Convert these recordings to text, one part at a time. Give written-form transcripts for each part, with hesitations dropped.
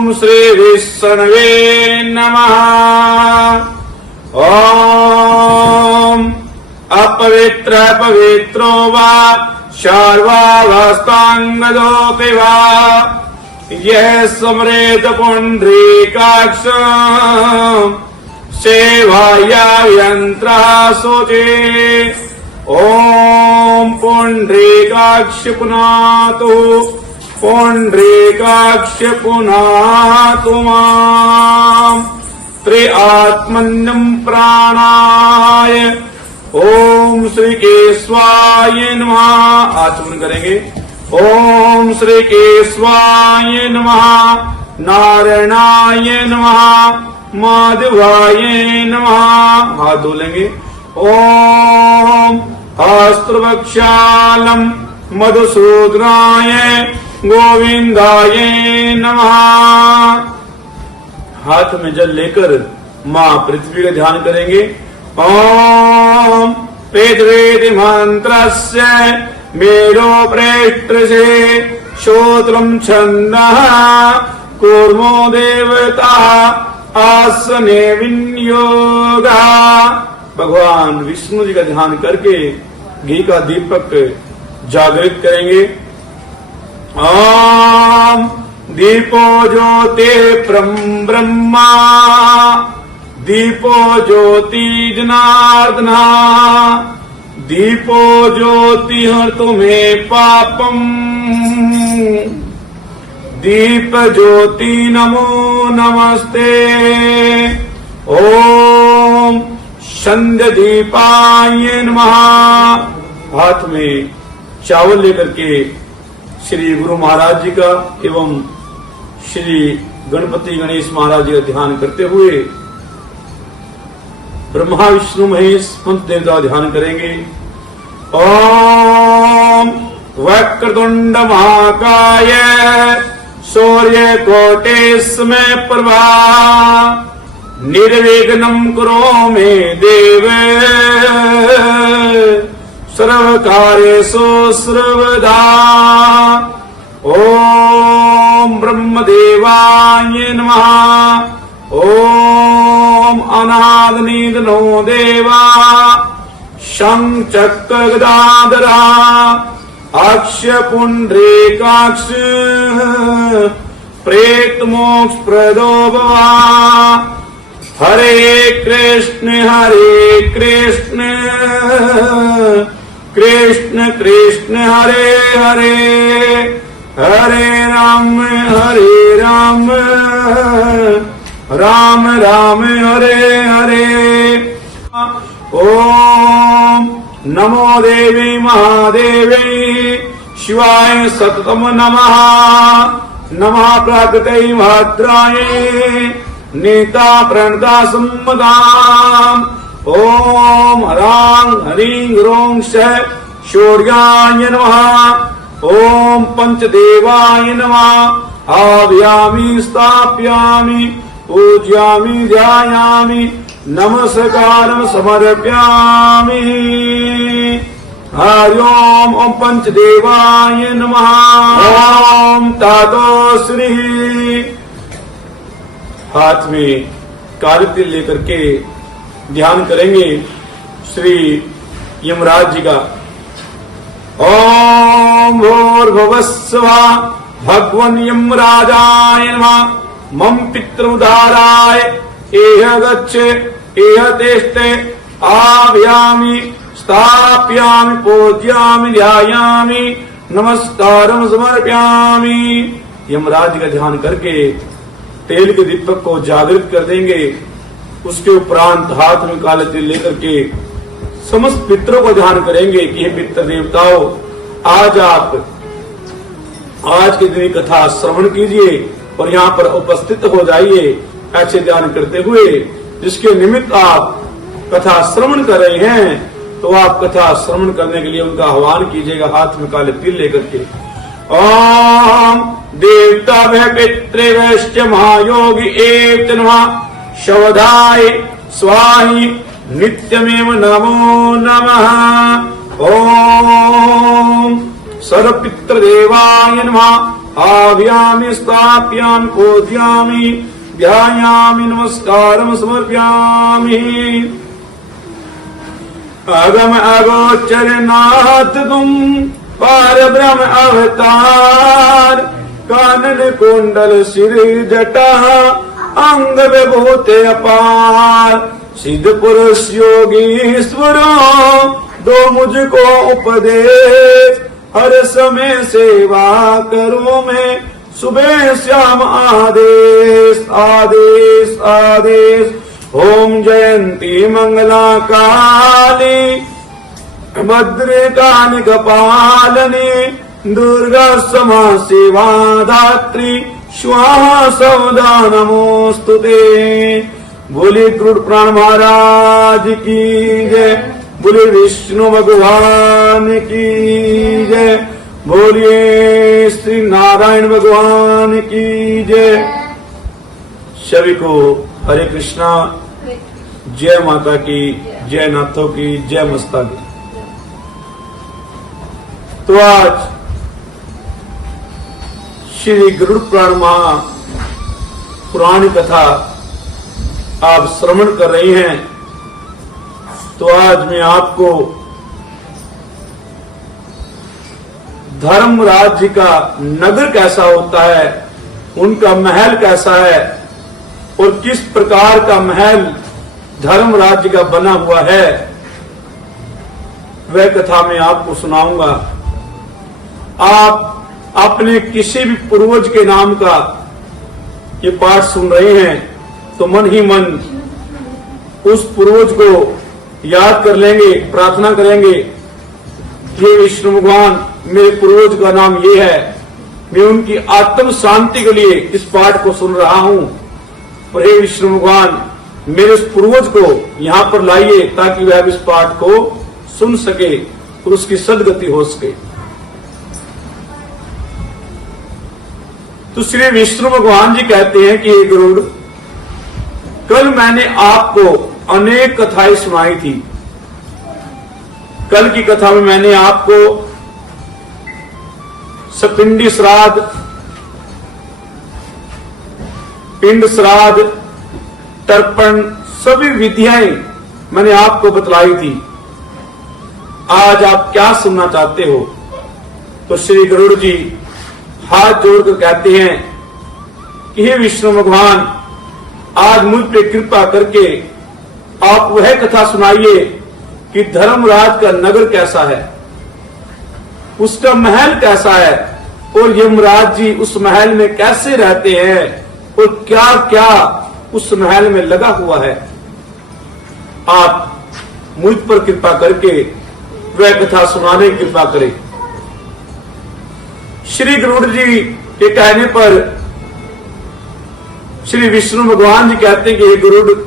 ओम श्री विष्णवे नमः। ओम अपवित्र पवित्रो वा शार्वावस्थांगदोऽपि वा यह स्मरेत पुंडरीकाक्ष सेवाया यंत्र सोचे। ओम पुंडरीकाक्ष पुनातु पुंडरीकाक्ष पुनातु मां त्रिआत्मन्यं प्राणाय। ओम श्री केशवाय नमः। आचमन करेंगे। ओम श्री केशवाय नमः, नारायणाय नमः, माधवाय नमः। हाथ धोलेंगे। ओम अस्त्रवक्षालम मधुसूदनाय गोविंदाय नमः। हाथ में जल लेकर मां पृथ्वी का ध्यान करेंगे। ओम पृथ्वी मंत्रस्य मेरो प्रेष्ठसे श्रोत्रम छन्दः कूर्मो देवता आसने विनियोगा। भगवान विष्णु जी का ध्यान करके घी का दीपक जागृत करेंगे। ओम दीपो ज्योति ब्रह्मा दीपो ज्योति जनार्दना दीपो ज्योति हर तुम्हें पापम दीप ज्योति नमो नमस्ते। ओम संध्या दीपाय नमः। हाथ में चावल लेकर के श्री गुरु महाराज जी का एवं श्री गणपति गणेश महाराज जी का ध्यान करते हुए ब्रह्मा विष्णु महेश पंच देवता ध्यान करेंगे। ओम वक्रतुंड महाकाय सूर्य कोटि समय प्रभा निर्विघ्नं कुरु मे देव सर्व कार्येषु सर्वदा। ओम ब्रह्मदेवाय नमः। ओम अनादनीदनो देवा शंख चक्र गदाधरा अक्ष पुंडरीकाक्ष प्रेत मोक्ष प्रदो भवा। हरे कृष्ण कृष्ण कृष्ण हरे हरे हरे राम राम राम हरे हरे। ओम नमो देवी महादेवी शिवाय सततम नमः। नमः प्राकृते भद्राय नेता प्रणता सम्मदाम। ओम हरां हरिं ग्रों शौर्याय नमः। ओम पंचदेवाय नमः। आव्यामि स्थाप्यामि पूज्यामि ध्यायामि नमस्कारं समर्पयामि। हरि ओम ओम पंचदेवाय नमः। ओम तातो श्री। हाथ में कारतिल लेकर के ध्यान करेंगे श्री यमराज जी का। ओम भूर्भुवस्सुवः भगवन् यमराजाय नमः। मम पितृउद्धाराय एह गच्छ एह तिष्ठ आव्यामि स्थाप्यामि पूज्यामि ध्यायामि नमस्कारं समर्पयामि। यमराज का ध्यान करके तेल के दीपक को जागृत कर देंगे। उसके उपरांत हाथ में काला तिल लेकर के समस्त पितरों को ध्यान करेंगे कि हे पितृ देवताओं, आज के दिन कथा श्रवण कीजिए और यहाँ पर उपस्थित हो जाइए। ऐसे ध्यान करते हुए जिसके निमित्त आप कथा श्रवण कर रहे हैं तो आप कथा श्रवण करने के लिए उनका आह्वान कीजिएगा हाथ में काले तिल लेकर के। ओम देवता भय पितृवश्च महायोगी एव नमः शवदाय स्वाहि नित्यमेव नमो नमः। ओम सर्वपितृदेवाय नमः। आव्यामि स्थाप्यामि बोध्यामि ध्यायामि नमस्कारं समर्पयामि। अगम अगोचर नाथ तुम पार ब्रह्म अवतार, कानन कुंडल सिर जटा अंग विभूते अपार। सिद्ध पुरुष योगीश्वरों दो मुझको उपदेश, हर समय सेवा करूं मैं सुबह शाम आदेश आदेश आदेश। ओम जयंती मंगला काली भद्रकाली कपालिनी दुर्गा क्षमा सेवा दात्री स्वाहा सौदा नमोस्तुते। बोले गरुड़ पुराण महाराज की जय, बोले विष्णु भगवान की जय, बोलिए श्री नारायण भगवान की जय। सभी को हरे कृष्णा, जय माता की, जय नाथों की, जय मस्ता की। तो आज श्री गरुड़ पुराण महा पुराण कथा आप श्रवण कर रही हैं। तो आज मैं आपको धर्म राज्य का नगर कैसा होता है, उनका महल कैसा है और किस प्रकार का महल धर्म राज्य का बना हुआ है, वह कथा मैं आपको सुनाऊंगा। आप अपने किसी भी पूर्वज के नाम का ये पाठ सुन रहे हैं तो मन ही मन उस पूर्वज को याद कर लेंगे, प्रार्थना करेंगे, हे विष्णु भगवान मेरे पूर्वज का नाम ये है, मैं उनकी आत्म शांति के लिए इस पाठ को सुन रहा हूं और हे विष्णु भगवान मेरे उस पूर्वज को यहां पर लाइए ताकि वह इस पाठ को सुन सके और उसकी सदगति हो सके। तो श्री विष्णु भगवान जी कहते हैं कि हे गरुड़, कल मैंने आपको अनेक कथाएं सुनाई थी। कल की कथा में मैंने आपको सपिंडी श्राद्ध, पिंड श्राद्ध, तर्पण सभी विधियां मैंने आपको बतलाई थी। आज आप क्या सुनना चाहते हो? तो श्री गरुड़ जी हाथ जोड़कर कहते हैं कि हे विष्णु भगवान, आज मुझ पे कृपा करके आप वह कथा सुनाइए कि धर्मराज का नगर कैसा है, उसका महल कैसा है और यमराज जी उस महल में कैसे रहते हैं और क्या क्या उस महल में लगा हुआ है। आप मुझ पर कृपा करके वह कथा सुनाने की कृपा करें। श्री गरुड़ जी के कहने पर श्री विष्णु भगवान जी कहते हैं कि हे गरुड़,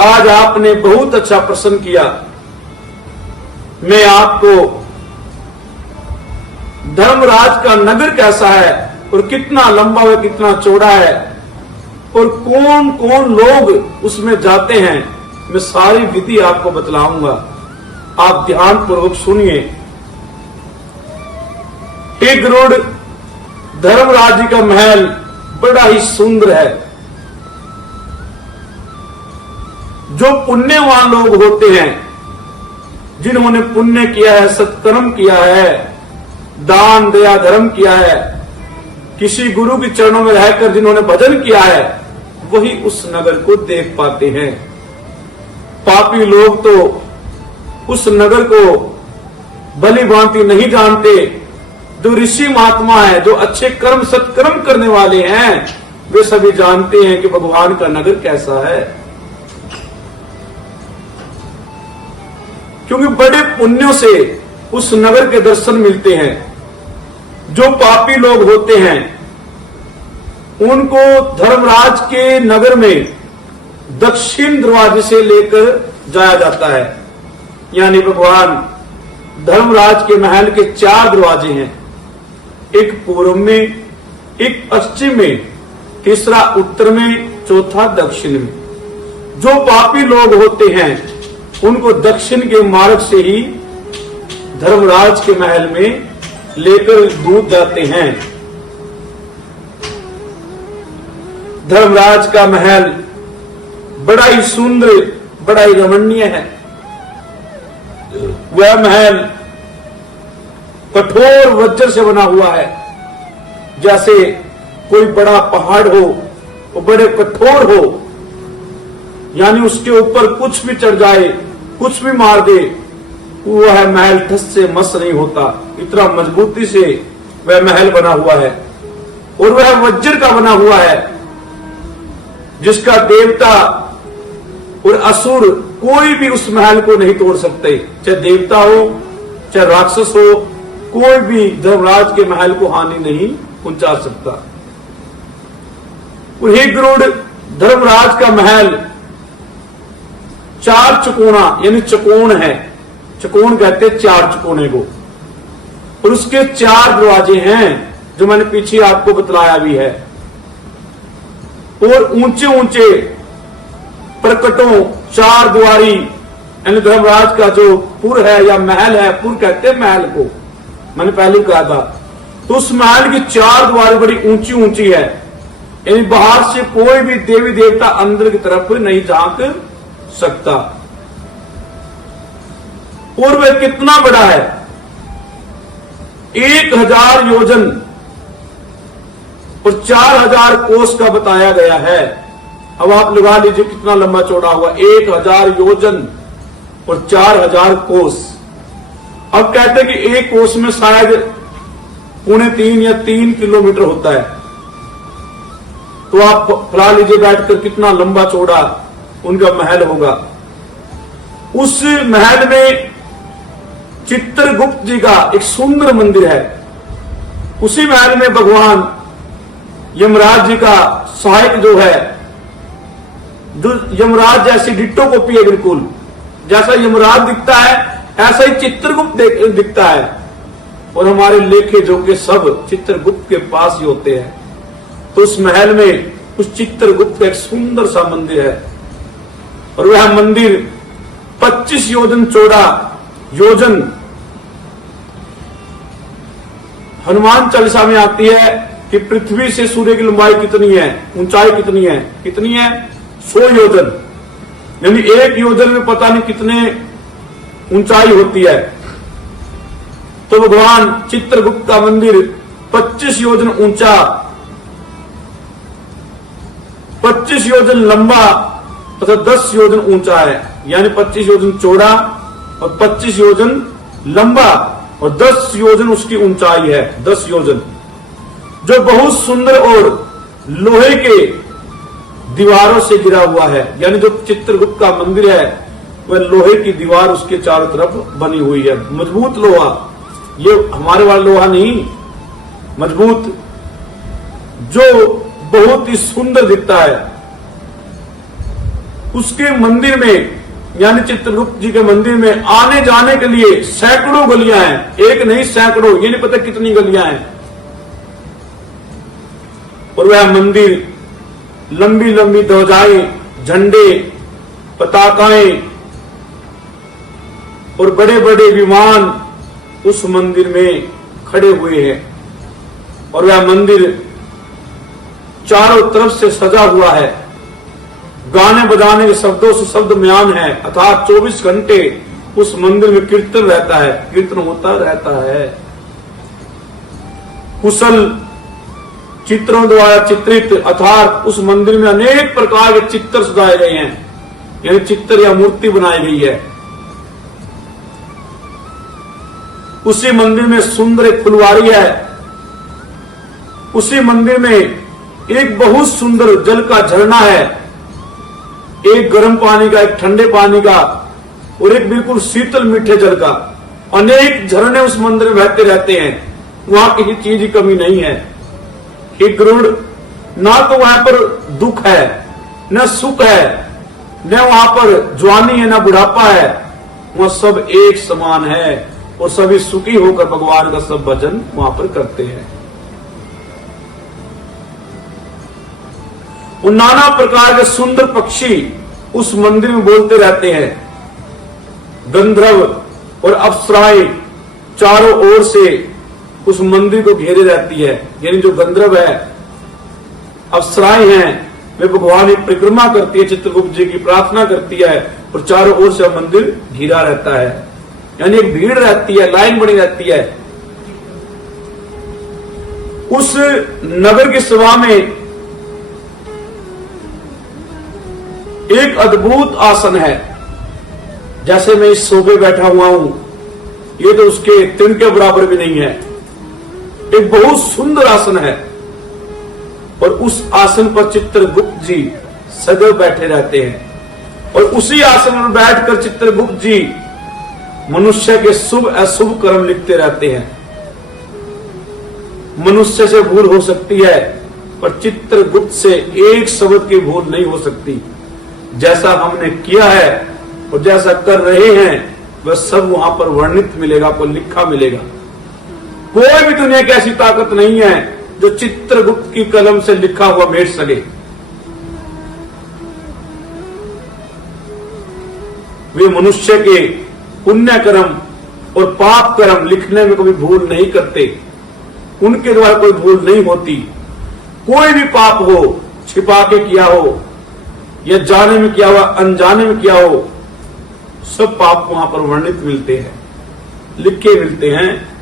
आज आपने बहुत अच्छा प्रश्न किया। मैं आपको धर्मराज का नगर कैसा है और कितना लंबा व कितना चौड़ा है और कौन कौन लोग उसमें जाते हैं, मैं सारी विधि आपको बतलाऊंगा। आप ध्यान पूर्वक सुनिए। हे गरुड़, धर्मराज जी का महल बड़ा ही सुंदर है। जो पुण्यवान लोग होते हैं, जिन्होंने पुण्य किया है, सत्कर्म किया है, दान दया धर्म किया है, किसी गुरु के चरणों में रहकर जिन्होंने भजन किया है, वही उस नगर को देख पाते हैं। पापी लोग तो उस नगर को भली भांति नहीं जानते। जो ऋषि महात्मा है, जो अच्छे कर्म सत्कर्म करने वाले हैं, वे सभी जानते हैं कि भगवान का नगर कैसा है, क्योंकि बड़े पुण्यों से उस नगर के दर्शन मिलते हैं। जो पापी लोग होते हैं उनको धर्मराज के नगर में दक्षिण दरवाजे से लेकर जाया जाता है। यानी भगवान धर्मराज के महल के 4 दरवाजे हैं, एक पूर्व में, एक पश्चिम में, तीसरा उत्तर में, चौथा दक्षिण में। जो पापी लोग होते हैं उनको दक्षिण के मार्ग से ही धर्मराज के महल में लेकर दूध जाते हैं धर्मराज का महल बड़ा ही सुंदर, बड़ा ही रमणीय है। वह महल कठोर वज्र से बना हुआ है, जैसे कोई बड़ा पहाड़ हो वो बड़े कठोर हो, यानी उसके ऊपर कुछ भी चढ़ जाए, कुछ भी मार दे, वह महल ठस से मस नहीं होता। इतना मजबूती से वह महल बना हुआ है और वह वज्र का बना हुआ है, जिसका देवता और असुर कोई भी उस महल को नहीं तोड़ सकते। चाहे देवता हो चाहे राक्षस हो, कोई भी धर्मराज के महल को हानि नहीं पहुंचा सकता। और हे गरुड़, धर्मराज का महल 4 चकोना यानी चकोण है। चकोण कहते 4 चकोने को, और उसके 4 दरवाजे हैं, जो मैंने पीछे आपको बतलाया भी है। और ऊंचे ऊंचे प्रकटों 4 द्वारी, यानी धर्मराज का जो पुर है या महल है, पुर कहते हैं महल को, मैंने पहले कहा था। तो उस महल की 4 द्वारी बड़ी ऊंची ऊंची है, यानी बाहर से कोई भी देवी देवता अंदर की तरफ नहीं झांक सकता। और वह कितना बड़ा है, 1000 योजन और 4000 कोस का बताया गया है। अब आप लगा लीजिए कितना लंबा चौड़ा हुआ, 1000 योजन और 4000 कोस। अब कहते हैं कि एक कोस में शायद 2.25 या 3 किलोमीटर होता है। तो आप फला लीजिए बैठकर कितना लंबा चौड़ा उनका महल होगा। उस महल में चित्रगुप्त जी का एक सुंदर मंदिर है। उसी महल में भगवान यमराज जी का सहायक जो है, जो यमराज जैसी डिट्टो कॉपी है, बिल्कुल जैसा यमराज दिखता है ऐसा ही चित्रगुप्त दिखता है। और हमारे लेखे जोखे सब चित्रगुप्त के पास ही होते हैं। तो उस महल में उस चित्रगुप्त का एक सुंदर सा मंदिर है, और वह मंदिर 25 योजन चौड़ा। योजन हनुमान चालीसा में आती है कि पृथ्वी से सूर्य की लंबाई कितनी है, ऊंचाई कितनी है, 100 योजन, यानी 1 योजन में पता नहीं कितने ऊंचाई होती है। तो भगवान चित्रगुप्त का मंदिर 25 योजन ऊंचा, 25 योजन लंबा तथा 10 योजन ऊंचा है, यानी 25 योजन चौड़ा और 25 योजन लंबा और 10 योजन उसकी ऊंचाई है। 10 योजन जो बहुत सुंदर और लोहे के दीवारों से गिरा हुआ है, यानी जो चित्रगुप्त का मंदिर है वह लोहे की दीवार उसके चारों तरफ बनी हुई है। मजबूत लोहा, ये हमारे वाला लोहा नहीं, मजबूत, जो बहुत ही सुंदर दिखता है। उसके मंदिर में यानी चित्रगुप्त जी के मंदिर में आने जाने के लिए सैकड़ों गलियां हैं, एक नहीं सैकड़ों, ये नहीं पता कितनी गलियां हैं। और वह मंदिर लंबी लंबी ध्वजाएं, झंडे, पताकाएं और बड़े बड़े विमान उस मंदिर में खड़े हुए हैं। और वह मंदिर चारों तरफ से सजा हुआ है, गाने बजाने के शब्दों से शब्द म्यान है, अर्थात 24 घंटे उस मंदिर में कीर्तन रहता है, कीर्तन होता रहता है। कुशल चित्रों द्वारा चित्रित, अर्थात उस मंदिर में अनेक प्रकार के चित्र सजाए गए हैं, यानी चित्र या मूर्ति बनाई गई है। उसी मंदिर में सुंदर एक फुलवारी है। उसी मंदिर में एक बहुत सुंदर जल का झरना है, एक गर्म पानी का, एक ठंडे पानी का और एक बिल्कुल शीतल मीठे जल का। अनेक झरने उस मंदिर में बहते रहते हैं, वहां किसी चीज की कमी नहीं है। एक गरुड़, ना तो वहां पर दुख है न सुख है, न वहां पर जवानी है न बुढ़ापा है, वह सब एक समान है और सभी सुखी होकर भगवान का सब भजन वहां पर करते हैं। और नाना प्रकार के सुंदर पक्षी उस मंदिर में बोलते रहते हैं। गंधर्व और अप्सराएं चारों ओर से उस मंदिर को घेरे रहती है, यानी जो गंधर्व है, अप्सराएं हैं, वे भगवान की परिक्रमा करती है, चित्रगुप्त जी की प्रार्थना करती है और चारों ओर से मंदिर घिरा रहता है, यानी एक भीड़ रहती है, लाइन बनी रहती है। उस नगर की सभा में एक अद्भुत आसन है, जैसे मैं इस सोफे बैठा हुआ हूं, ये तो उसके तिन के बराबर भी नहीं है। एक बहुत सुंदर आसन है और उस आसन पर चित्रगुप्त जी सदैव बैठे रहते हैं और उसी आसन पर बैठकर चित्रगुप्त जी मनुष्य के शुभ अशुभ कर्म लिखते रहते हैं। मनुष्य से भूल हो सकती है पर चित्रगुप्त से एक शब्द की भूल नहीं हो सकती। जैसा हमने किया है और जैसा कर रहे हैं वह सब वहां पर वर्णित मिलेगा, आपको लिखा मिलेगा। कोई भी दुनिया की ऐसी ताकत नहीं है जो चित्रगुप्त की कलम से लिखा हुआ भेज सके। वे मनुष्य के पुण्य कर्म और पाप कर्म लिखने में कभी भूल नहीं करते, उनके द्वारा कोई भूल नहीं होती। कोई भी पाप हो, छिपा के किया हो या जाने में किया हुआ, अनजाने में किया हो, सब पाप वहां पर वर्णित मिलते हैं, लिखे मिलते हैं।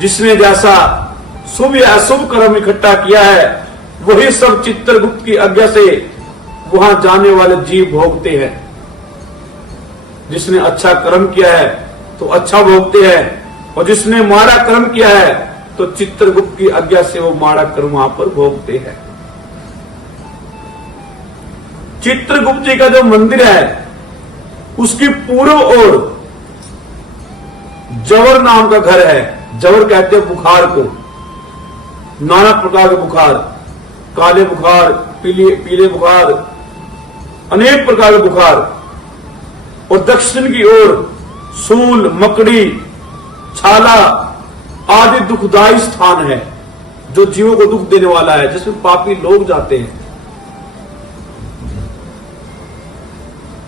जिसने जैसा शुभ या अशुभ कर्म इकट्ठा किया है वही सब चित्रगुप्त की आज्ञा से वहां जाने वाले जीव भोगते हैं। जिसने अच्छा कर्म किया है तो अच्छा भोगते हैं और जिसने माड़ा कर्म किया है तो चित्रगुप्त की आज्ञा से वो माड़ा कर्म वहां पर भोगते हैं। चित्रगुप्त जी का जो मंदिर है उसकी पूर्व ओर जवर नाम का घर है। जवर कहते हैं बुखार को, नाना प्रकार के बुखार, काले बुखार, पीले बुखार, अनेक प्रकार के बुखार। और दक्षिण की ओर सूल, मकड़ी, छाला आदि दुखदायी स्थान है जो जीवों को दुख देने वाला है, जिसमें पापी लोग जाते हैं।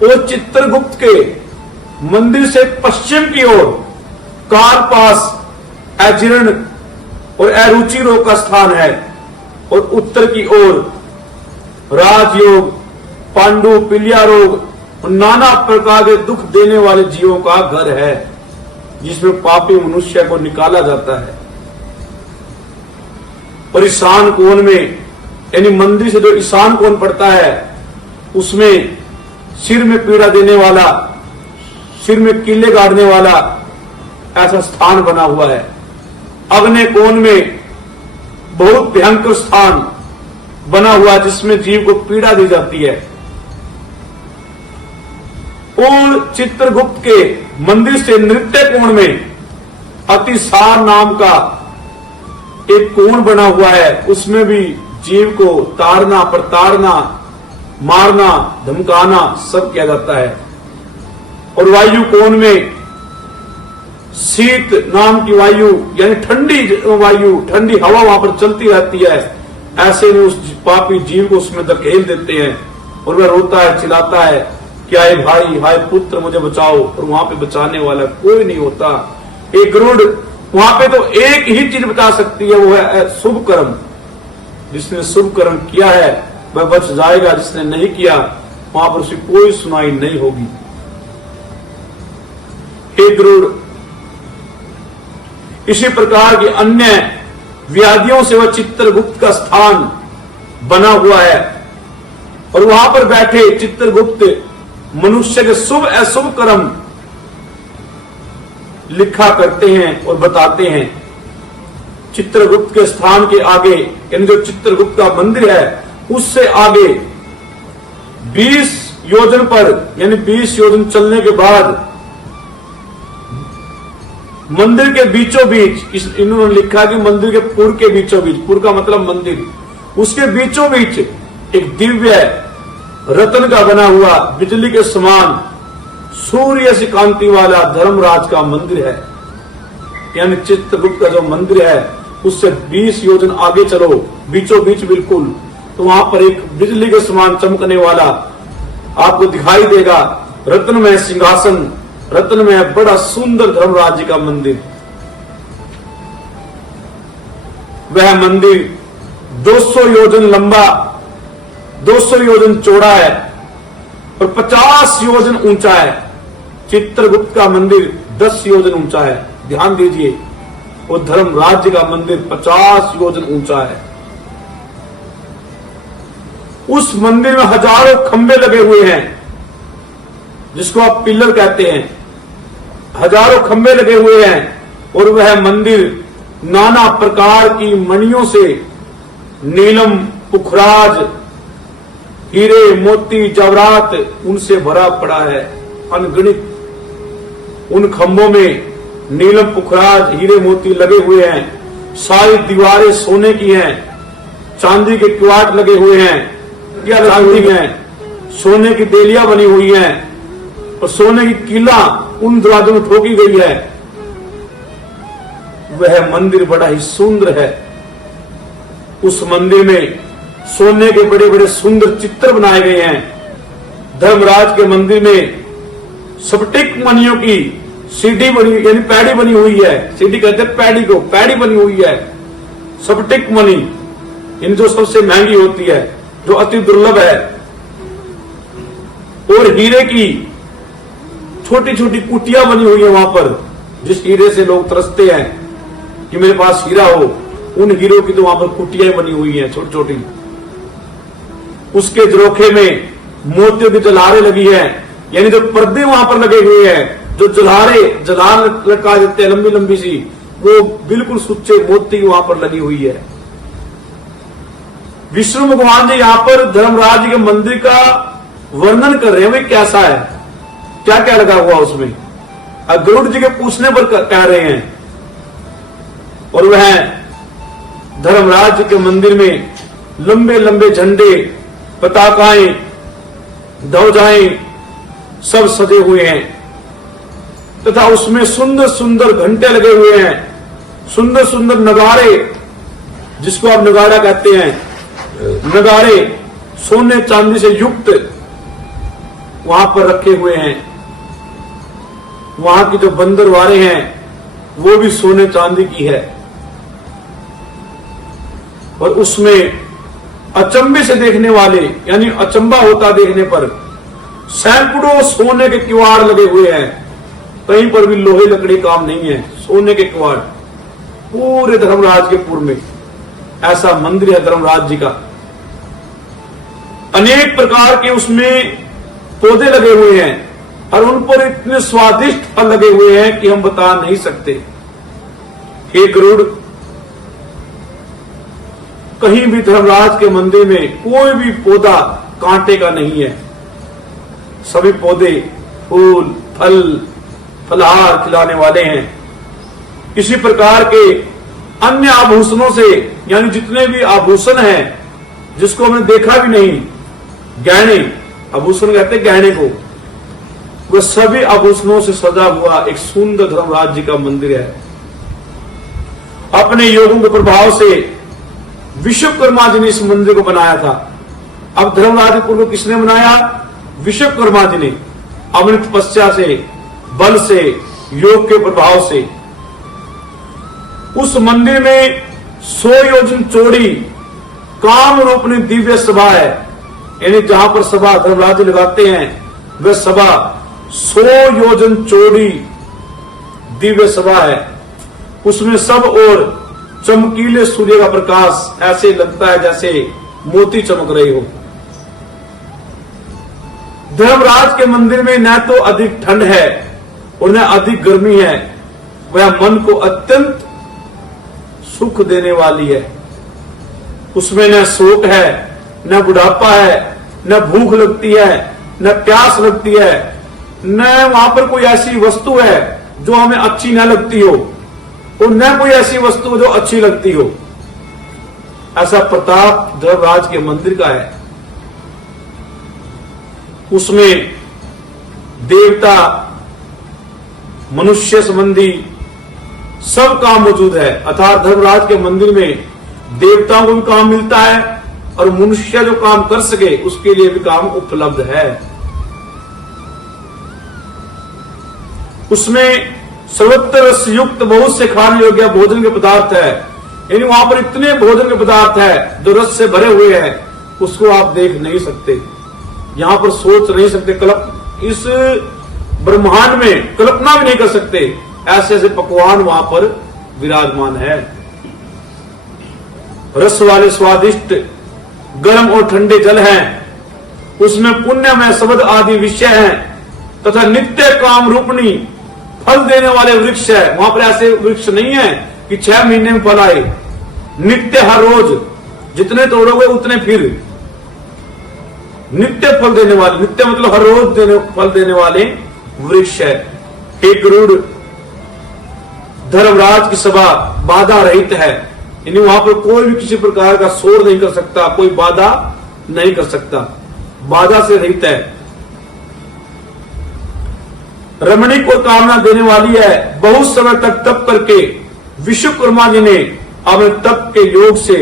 और चित्रगुप्त के मंदिर से पश्चिम की ओर कारपास, अजीर्ण और अरुचि रोग का स्थान है और उत्तर की ओर राजयोग, पांडु, पिलिया रोग और नाना प्रकार के दुख देने वाले जीवों का घर है, जिसमें पापी मनुष्य को निकाला जाता है। और ईशान कोण में, यानी मंदिर से जो ईशान कोण पड़ता है उसमें सिर में पीड़ा देने वाला, सिर में कीले गाड़ने वाला ऐसा स्थान बना हुआ है। अग्नि कोण में बहुत भयंकर स्थान बना हुआ जिसमें जीव को पीड़ा दी जाती है। और चित्रगुप्त के मंदिर से नृत्य कोण में अतिसार नाम का एक कोण बना हुआ है, उसमें भी जीव को ताड़ना, प्रताड़ना, मारना, धमकाना सब किया जाता है। और वायु कोण में शीत नाम की वायु, यानी ठंडी वायु, ठंडी हवा वहां पर चलती रहती है। ऐसे में उस पापी जीव को उसमें धकेल देते हैं और वह रोता है, चिल्लाता है कि हाय भाई, हाय पुत्र, मुझे बचाओ। और वहां पे बचाने वाला कोई नहीं होता। एक गरुड़ वहां पे तो एक ही चीज बता सकती है, वो है शुभ कर्म। जिसने शुभ कर्म किया है वह बच जाएगा, जिसने नहीं किया वहां पर उसे कोई सुनाई नहीं होगी। एक गरुड़ इसी प्रकार की अन्य व्याधियों से वह चित्रगुप्त का स्थान बना हुआ है और वहां पर बैठे चित्रगुप्त मनुष्य के शुभ अशुभ कर्म लिखा करते हैं और बताते हैं। चित्रगुप्त के स्थान के आगे, यानी जो चित्रगुप्त का मंदिर है उससे आगे 20 योजन पर, यानी 20 योजन चलने के बाद मंदिर के बीचों बीच, इन्होंने लिखा कि मंदिर के पुर के बीचों बीच, पुर का मतलब मंदिर, उसके बीचों बीच एक दिव्य रत्न का बना हुआ बिजली के समान सूर्य से कांति वाला धर्मराज का मंदिर है। यानी चित्रगुप्त का जो मंदिर है उससे 20 योजन आगे चलो, बीचों बीच बिल्कुल, तो वहां पर एक बिजली के समान चमकने वाला आपको दिखाई देगा रत्नमय सिंहासन, रत्नमय बड़ा सुंदर धर्मराज का मंदिर। वह मंदिर 200 योजन लंबा, 200 योजन चौड़ा है और 50 योजन ऊंचा है। चित्रगुप्त का मंदिर 10 योजन ऊंचा है। ध्यान दीजिए, और धर्मराज का मंदिर 50 योजन ऊंचा है। उस मंदिर में हजारों खंभे लगे हुए हैं, जिसको आप पिलर कहते हैं। हजारों खंभे लगे हुए हैं और वह मंदिर नाना प्रकार की मणियों से, नीलम, पुखराज, हीरे, मोती, जवाहरात, उनसे भरा पड़ा है। अनगिनत उन खंभों में नीलम, पुखराज, हीरे, मोती लगे हुए हैं। सारी दीवारें सोने की हैं। चांदी के किवाड़ लगे हुए हैं, क्या चांदी हैं, सोने की देलियां बनी हुई हैं और सोने की कीला उन दरवाजों में ठोकी गई है। वह मंदिर बड़ा ही सुंदर है। उस मंदिर में सोने के बड़े बड़े सुंदर चित्र बनाए गए हैं। धर्मराज के मंदिर में स्फटिक मणियों की सीढ़ी बनी, यानी पैड़ी बनी हुई है। सीढ़ी कहते हैं पैड़ी को, पैड़ी बनी हुई है। स्फटिक मणि, इन जो सबसे महंगी होती है, जो अति दुर्लभ है। और हीरे की छोटी छोटी कुटियां बनी हुई है वहां पर, जिस हीरे से लोग तरसते हैं कि मेरे पास हीरा हो। उन हीरों की तो वहां पर कुटियां बनी हुई हैं छोटी छोटी। उसके झरोखे में मोतियों की जलारे लगी है, यानी जो पर्दे वहां पर लगे हुए हैं, जो जलार लटका देते हैं लंबी लंबी सी, वो बिल्कुल सुच्चे मोती वहां पर लगी हुई है। विष्णु भगवान जी यहां पर धर्मराज के मंदिर का वर्णन कर रहे हैं। वे कैसा है, क्या क्या लगा हुआ उसमें, गरुड़ जी के पूछने पर कह रहे हैं। और वह धर्मराज के मंदिर में लंबे लंबे झंडे, पताकाएं, ध्वजाएं सब सजे हुए हैं तथा उसमें सुंदर सुंदर घंटे लगे हुए हैं। सुंदर सुंदर नगारे, जिसको आप नगारा कहते हैं, नगारे सोने चांदी से युक्त वहां पर रखे हुए हैं। वहां की जो बंदरवारें हैं वो भी सोने चांदी की है। और उसमें अचंभे से देखने वाले, यानी अचंभा होता देखने पर, सैकड़ों सोने के किवाड़ लगे हुए हैं। कहीं पर भी लोहे लकड़ी काम नहीं है, सोने के किवाड़ पूरे धर्मराजपुर में। ऐसा मंदिर है धर्मराज जी का। अनेक प्रकार के उसमें पौधे लगे हुए हैं और उन पर इतने स्वादिष्ट फल लगे हुए हैं कि हम बता नहीं सकते। हे गरुड़, कहीं भी धर्मराज के मंदिर में कोई भी पौधा कांटे का नहीं है। सभी पौधे फूल, फल, फलहार खिलाने वाले हैं। इसी प्रकार के अन्य आभूषणों से, यानी जितने भी आभूषण हैं जिसको हमने देखा भी नहीं, गहने, आभूषण कहते हैं गहने को, वह सभी आभूषणों से सजा हुआ एक सुंदर धर्मराज जी का मंदिर है। अपने योगों के प्रभाव से विश्वकर्मा जी ने इस मंदिर को बनाया था। अब धर्मराजपुर को किसने बनाया? विश्वकर्मा जी ने, अपनी तपस्या से, बल से, योग के प्रभाव से। उस मंदिर में 100 योजन चौड़ी काम रूपनी दिव्य सभा है, यानी जहां पर सभा धर्मराज लगाते हैं वह सभा 100 योजन चौड़ी दिव्य सभा है। उसमें सब और चमकीले सूर्य का प्रकाश ऐसे लगता है जैसे मोती चमक रहे हो। धर्मराज के मंदिर में न तो अधिक ठंड है और न अधिक गर्मी है। वह मन को अत्यंत सुख देने वाली है। उसमें न शोक है, न बुढ़ापा है, न भूख लगती है, न प्यास लगती है, न वहां पर कोई ऐसी वस्तु है जो हमें अच्छी न लगती हो और न कोई ऐसी वस्तु जो अच्छी लगती हो। ऐसा प्रताप धर्मराज के मंदिर का है। उसमें देवता, मनुष्य संबंधी सब काम मौजूद है। अर्थात धर्मराज के मंदिर में देवताओं को भी काम मिलता है और मनुष्य जो काम कर सके उसके लिए भी काम उपलब्ध है। उसमें सर्वत्र रस युक्त बहुत से खाने योग्य भोजन के पदार्थ है। यानी वहां पर इतने भोजन के पदार्थ है जो रस से भरे हुए हैं, उसको आप देख नहीं सकते, यहां पर सोच नहीं सकते, इस ब्रह्मांड में कल्पना भी नहीं कर सकते, ऐसे ऐसे पकवान वहां पर विराजमान है। रस वाले स्वादिष्ट गर्म और ठंडे जल हैं, उसमें पुण्यमय शब्द आदि विषय हैं, तथा नित्य काम रूपणी फल देने वाले वृक्ष है। वहां पर ऐसे वृक्ष नहीं है कि 6 महीने में फल आए, नित्य हर रोज जितने तोड़ोगे उतने फिर नित्य फल देने वाले, नित्य मतलब हर रोज फल देने वाले वृक्ष है। हे गरुड़, धर्मराज की सभा बाधा रहित है, यानी वहां पर कोई भी किसी प्रकार का शोर नहीं कर सकता, कोई बाधा नहीं कर सकता, बाधा से रहित है। रमणीक और कामना देने वाली है। बहुत समय तक तप करके विश्वकर्मा जी ने अपने तप के योग से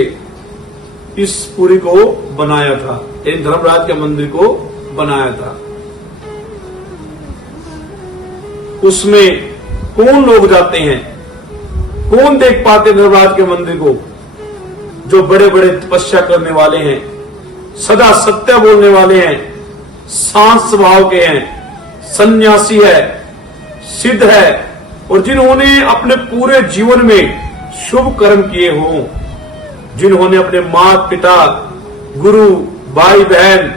इस पुरी को बनाया था, यानी धर्मराज के मंदिर को बनाया था। उसमें कौन लोग जाते हैं, कौन देख पाते धर्मराज के मंदिर को? जो बड़े बड़े तपस्या करने वाले हैं, सदा सत्य बोलने वाले हैं, शांत स्वभाव के हैं, सन्यासी है, सिद्ध है, और जिन्होंने अपने पूरे जीवन में शुभ कर्म किए हों, जिन्होंने अपने माता पिता, गुरु, भाई बहन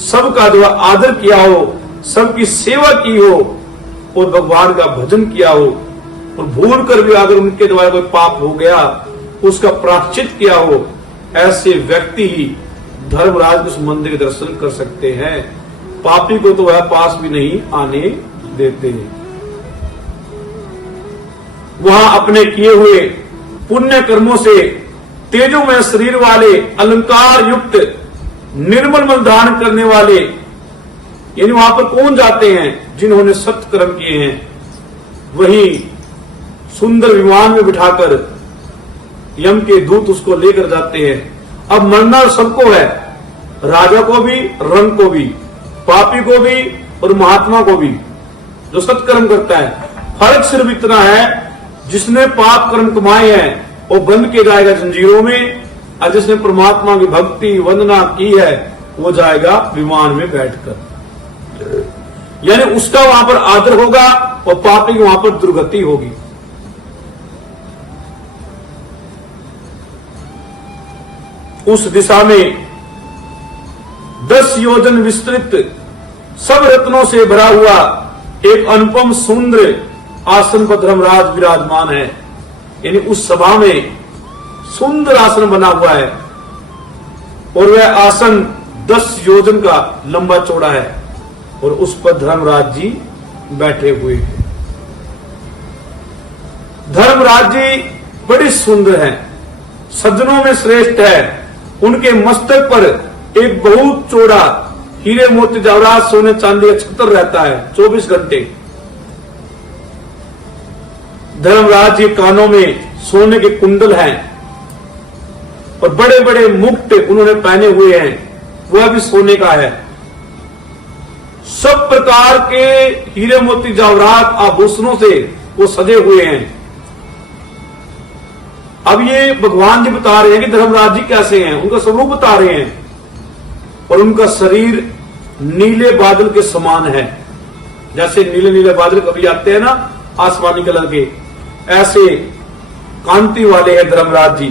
सबका जो आदर किया हो, सबकी सेवा की हो और भगवान का भजन किया हो, और भूल कर भी अगर उनके द्वारा कोई पाप हो गया उसका प्रायश्चित किया हो, ऐसे व्यक्ति ही धर्मराज के उस मंदिर के दर्शन कर सकते हैं। पापी को तो वह पास भी नहीं आने देते हैं। वहां अपने किए हुए पुण्य कर्मों से तेजोमय शरीर वाले, अलंकार युक्त, निर्मल मन धारण करने वाले, यानी वहां पर कौन जाते हैं? जिन्होंने सत्कर्म किए हैं। वही सुंदर विमान में बिठाकर यम के दूत उसको लेकर जाते हैं। अब मरना सबको है, राजा को भी, रंग को भी, पापी को भी और महात्मा को भी, जो सत्कर्म करता है। फर्क सिर्फ इतना है, जिसने पाप कर्म कमाए हैं वो बंद किया जाएगा जंजीरों में, और जिसने परमात्मा की भक्ति वंदना की है वो जाएगा विमान में बैठकर, यानी उसका वहां पर आदर होगा और पापी की वहां पर दुर्गति होगी। उस दिशा में 10 योजन विस्तृत सब रत्नों से भरा हुआ एक अनुपम सुंदर आसन पर धर्मराज विराजमान है, यानी उस सभा में सुंदर आसन बना हुआ है और वह आसन 10 योजन का लंबा चौड़ा है और उस पर धर्मराज जी बैठे हुए हैं। धर्मराज जी बड़ी सुंदर हैं, सज्जनों में श्रेष्ठ है। उनके मस्तक पर एक बहुत चौड़ा हीरे मोती जवाहरात सोने चांदी का छत्र रहता है 24 घंटे। धर्मराज जी कानों में सोने के कुंडल हैं और बड़े बड़े मुकुट उन्होंने पहने हुए हैं, वह भी सोने का है। सब प्रकार के हीरे मोती जवाहरात आभूषणों से वो सजे हुए हैं। अब ये भगवान जी बता रहे हैं कि धर्मराज जी कैसे हैं, उनका स्वरूप बता रहे हैं, और उनका शरीर नीले बादल के समान है। जैसे नीले नीले बादल कभी आते हैं ना आसमानी कलर के, ऐसे कांति वाले हैं धर्मराज जी।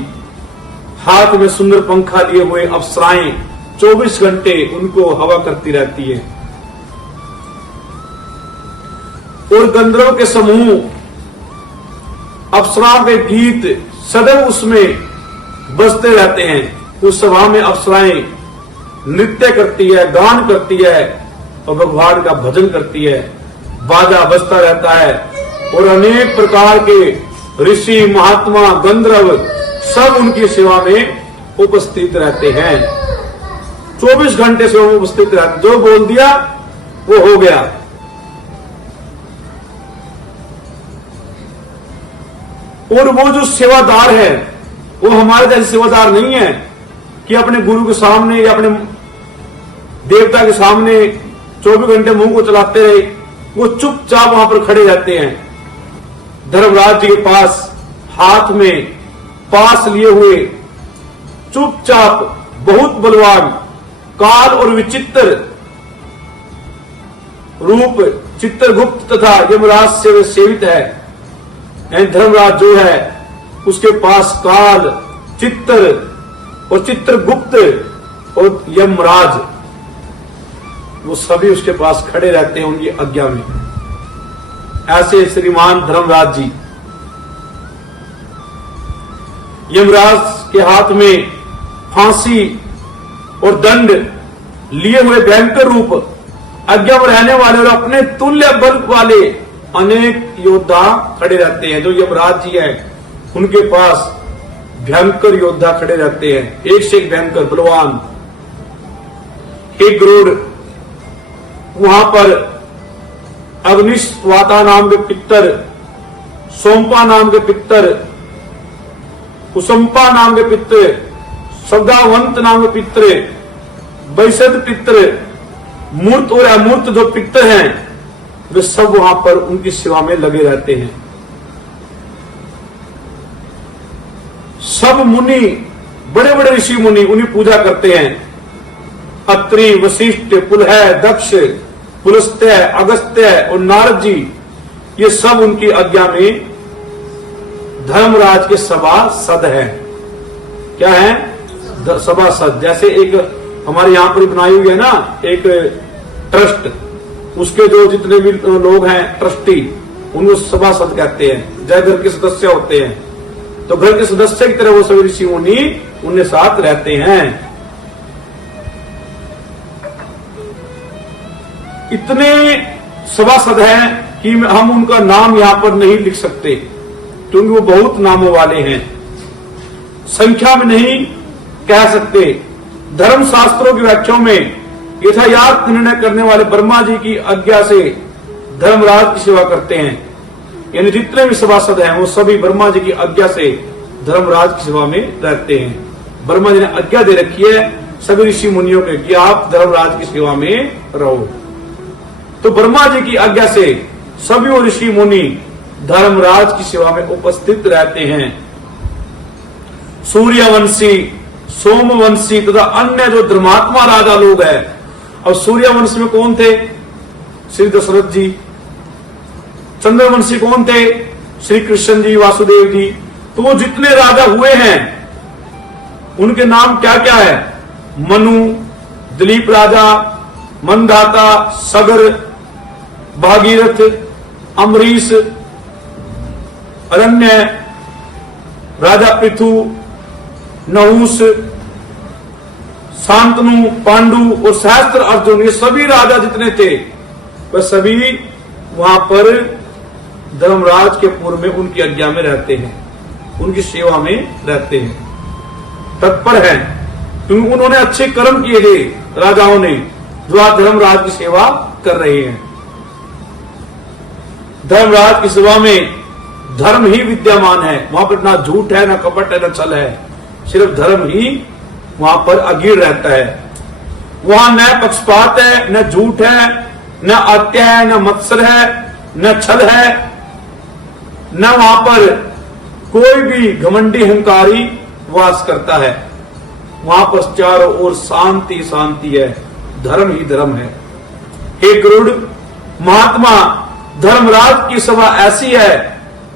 हाथ में सुंदर पंखा लिए हुए अप्सराएं 24 घंटे उनको हवा करती रहती है, और गंधर्व के समूह अप्सराओं के गीत सदैव उसमें बजते रहते हैं। उस सभा में अप्सराएं नृत्य करती है, गान करती है और भगवान का भजन करती है, बाजा बजता रहता है, और अनेक प्रकार के ऋषि महात्मा गंधर्व सब उनकी सेवा में उपस्थित रहते हैं। 24 घंटे से वो उपस्थित रहते, जो बोल दिया वो हो गया। और वो जो सेवादार है वो हमारे जैसे सेवादार नहीं है कि अपने गुरु के सामने या अपने देवता के सामने 24 घंटे मुंह को चलाते रहे, वो चुपचाप वहां पर खड़े रहते हैं। धर्मराज जी के पास हाथ में पास लिए हुए चुपचाप बहुत बलवान काल और विचित्र रूप चित्रगुप्त तथा यमराज से वे सेवित है। धर्मराज जो है उसके पास काल, चित्र और चित्रगुप्त और यमराज वो सभी उसके पास खड़े रहते हैं उनकी आज्ञा में। ऐसे श्रीमान धर्मराज जी यमराज के हाथ में फांसी और दंड लिए हुए भयंकर रूप आज्ञा में रहने वाले और अपने तुल्य बल वाले अनेक योद्धा खड़े रहते हैं। जो यमराज जी हैं उनके पास भयंकर योद्धा खड़े रहते हैं, एक से एक भयंकर बलवान। एक गरुड़ वहां पर अग्निश्वाता नाम के पितर, सोमपा नाम के पितर, कुसुम्पा नाम के पितर, सौदावंत नाम के पितर, वैशद पितर, मूर्त और अमूर्त जो पितर हैं वे सब वहां पर उनकी सेवा में लगे रहते हैं। सब मुनि, बड़े बड़े ऋषि मुनि उन्हें पूजा करते हैं। अत्रि, वशिष्ठ, पुलह, दक्ष, पुलस्त्य, अगस्त्य और नारद जी ये सब उनकी आज्ञा में धर्मराज के सभासद हैं। क्या है? सभासद। जैसे एक हमारे यहां पर बनाई हुई है ना एक ट्रस्ट, उसके जो जितने भी लोग हैं ट्रस्टी उनको सभासद कहते हैं। जय घर के सदस्य होते हैं, तो घर के सदस्य की तरह वो सभी ऋषि मुनि उनके साथ रहते हैं। इतने सभासद हैं कि हम उनका नाम यहां पर नहीं लिख सकते क्योंकि वो बहुत नामों वाले हैं, संख्या में नहीं कह सकते। धर्म शास्त्रों की व्याख्या में यथायाथ निर्णय करने वाले ब्रह्मा जी की आज्ञा से धर्मराज की सेवा करते हैं। यानी जितने भी सभासद हैं वो सभी ब्रह्मा जी की आज्ञा से धर्मराज की सेवा में रहते हैं। ब्रह्मा जी ने आज्ञा दे रखी है सभी ऋषि मुनियों के कि आप धर्मराज की सेवा में रहो। तो ब्रह्मा जी की आज्ञा से सभी वो ऋषि मुनि धर्मराज की सेवा में उपस्थित रहते हैं। सूर्यवंशी, सोमवंशी तथा अन्य जो धर्मात्मा राजा लोग हैं। और सूर्यवंश में कौन थे? श्री दशरथ जी। चंद्रवंशी कौन थे? श्री कृष्ण जी, वासुदेव जी। तो वो जितने राजा हुए हैं उनके नाम क्या क्या है? मनु, दिलीप राजा, मंदाता, सगर, भागीरथ, अमरीश, अरण्य, राजा पृथु, नहुस, शांतनु, पांडु और सहस्त्र अर्जुन, ये सभी राजा जितने थे वह सभी वहां पर धर्मराज के पूर्व में उनकी आज्ञा में रहते हैं, उनकी सेवा में रहते हैं, तत्पर हैं क्योंकि उन्होंने अच्छे कर्म किए थे राजाओं ने जो आज धर्मराज की सेवा कर रहे हैं। धर्मराज की सेवा में धर्म ही विद्यमान है, वहां पर ना झूठ है, ना कपट है, ना छल है, सिर्फ धर्म ही वहां पर अगीर रहता है। वहां न पक्षपात है, न झूठ है, न हत्या है, न मत्सर है, न छल है, न वहां पर कोई भी घमंडी अहंकारी वास करता है। वहां पर चारों ओर शांति शांति है, धर्म ही धर्म है। हे गरुड़ महात्मा, धर्मराज की सभा ऐसी है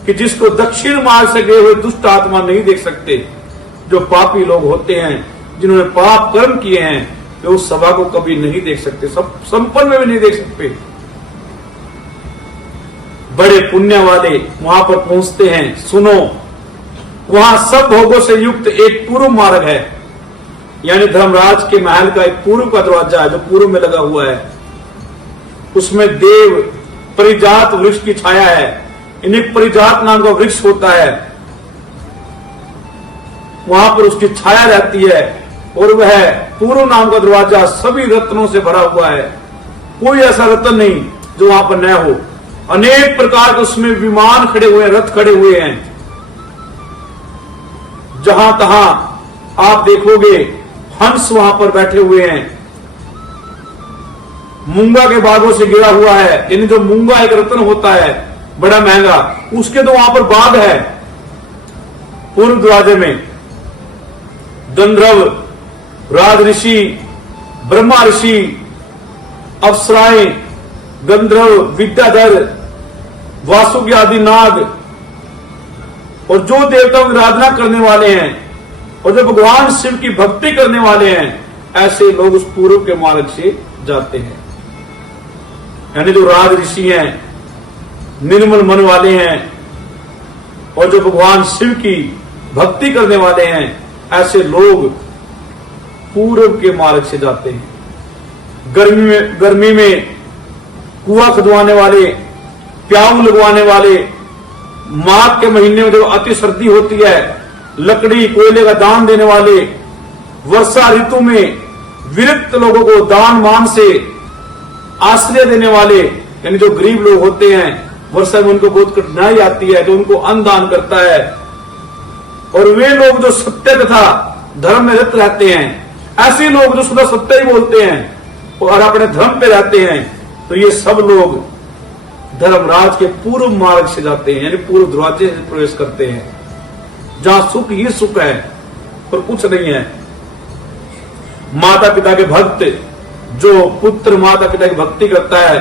कि जिसको दक्षिण मार्ग से गए हुए दुष्ट आत्मा नहीं देख सकते। जो पापी लोग होते हैं, जिन्होंने पाप कर्म किए हैं, वे उस सभा को कभी नहीं देख सकते, सब संपन्न में भी नहीं देख सकते। बड़े पुण्य वाले वहां पर पहुंचते हैं। सुनो, वहां सब भोगों से युक्त एक पूर्व मार्ग है, यानी धर्मराज के महल का एक पूर्व का दरवाजा है जो पूर्व में लगा हुआ है। उसमें देव परिजात वृक्ष की छाया है। इन्हें परिजात नाम का वृक्ष होता है, वहां पर उसकी छाया रहती है। और वह पूर्व नाम का दरवाजा सभी रत्नों से भरा हुआ है, कोई ऐसा रत्न नहीं जो वहां पर न हो। अनेक प्रकार के उसमें विमान खड़े हुए हैं, रथ खड़े हुए हैं। जहां तहां आप देखोगे हंस वहां पर बैठे हुए हैं। मूंगा के बागों से गिरा हुआ है, यानी जो मूंगा एक रत्न होता है बड़ा महंगा, उसके तो वहां पर बाग है। पूर्व दरवाजे में गंधर्व, राज ऋषि, ब्रह्मा ऋषि, अप्सराएं, गंधर्व, विद्याधर, वासुकी आदि नाग और जो देवताओं की आराधना करने वाले हैं और जो भगवान शिव की भक्ति करने वाले हैं, ऐसे लोग उस पूर्व के मार्ग से जाते हैं। यानी जो राज ऋषि हैं, निर्मल मन वाले हैं और जो भगवान शिव की भक्ति करने वाले हैं, ऐसे लोग पूर्व के मार्ग से जाते हैं। गर्मी में कुआं खुदवाने वाले, प्याऊ लगवाने वाले, माघ के महीने में जब अति सर्दी होती है, लकड़ी कोयले का दान देने वाले, वर्षा ऋतु में विरक्त लोगों को दान मान से आश्रय देने वाले, यानी जो गरीब लोग होते हैं, वर्षा में उनको बहुत कठिनाई आती है, तो उनको अन्न दान करता है। और वे लोग जो सत्य तथा धर्म में रत रहते हैं, ऐसे लोग जो सदा सत्य ही बोलते हैं और अपने धर्म पे रहते हैं, तो ये सब लोग धर्मराज के पूर्व मार्ग से जाते हैं, यानी पूर्व दरवाजे से प्रवेश करते हैं, जहां सुख ही सुख है और कुछ नहीं है। माता पिता के भक्त, जो पुत्र माता पिता की भक्ति करता है,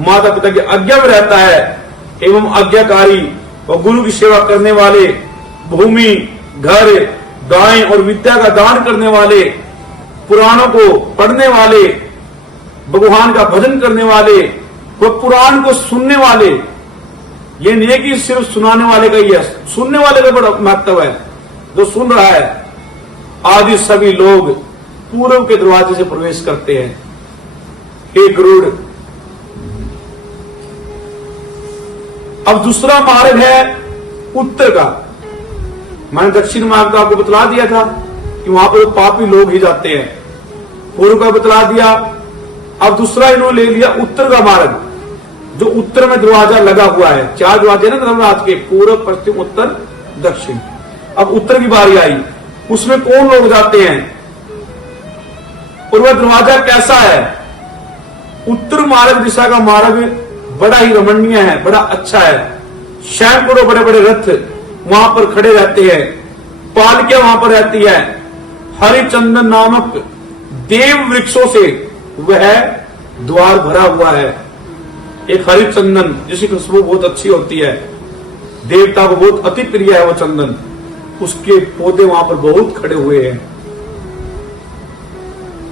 माता पिता की आज्ञा में रहता है एवं आज्ञाकारी और गुरु की सेवा करने वाले, भूमि, घर, गाय और विद्या का दान करने वाले, पुराणों को पढ़ने वाले, भगवान का भजन करने वाले, वो पुराण को सुनने वाले, ये नहीं है कि सिर्फ सुनाने वाले का ही है, सुनने वाले का बड़ा महत्व है, जो सुन रहा है, आदि सभी लोग पूर्व के दरवाजे से प्रवेश करते हैं। हे गरुड़, अब दूसरा मार्ग है उत्तर का। मैंने दक्षिण मार्ग का आपको बतला दिया था कि वहां पर पापी लोग ही जाते हैं, पूर्व का बतला दिया। अब दूसरा इन्होंने ले लिया उत्तर का मार्ग, जो उत्तर में दरवाजा लगा हुआ है। 4 दरवाजे ना धर्मराज के, पूर्व, पश्चिम, उत्तर, दक्षिण। अब उत्तर की बारी आई, उसमें कौन लोग जाते हैं और वह दरवाजा कैसा है? उत्तर मार्ग दिशा का मार्ग बड़ा ही रमणीय है, बड़ा अच्छा है। सैकड़ों बड़े बड़े रथ वहां पर खड़े रहते हैं, पालकियां वहां पर रहती है। हरिचंदन नामक देव वृक्षों से वह द्वार भरा हुआ है। एक हरिचंदन जिसकी खुशबू बहुत अच्छी होती है, देवता को बहुत अति प्रिय है वो चंदन, उसके पौधे वहां पर बहुत खड़े हुए हैं।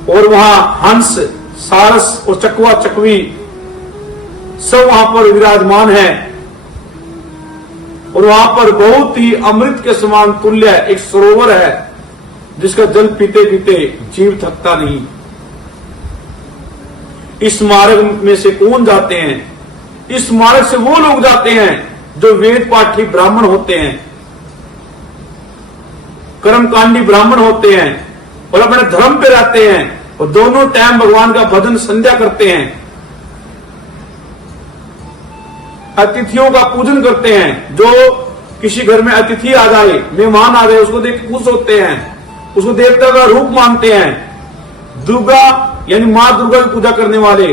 और वहां हंस, सारस और चकवा चकवी सब वहां पर विराजमान है। और वहां पर बहुत ही अमृत के समान तुल्य एक सरोवर है, जिसका जल पीते पीते जीव थकता नहीं। इस मार्ग में से कौन जाते हैं? इस मार्ग से वो लोग जाते हैं जो वेद पाठी ब्राह्मण होते हैं, कर्मकांडी ब्राह्मण होते हैं और अपने धर्म पे रहते हैं और दोनों टाइम भगवान का भजन संध्या करते हैं, अतिथियों का पूजन करते हैं। जो किसी घर में अतिथि आ जाए, मेहमान आ जाए, उसको देख के खुश होते हैं, उसको देवता का रूप मानते हैं। दुर्गा यानी मां दुर्गा की पूजा करने वाले,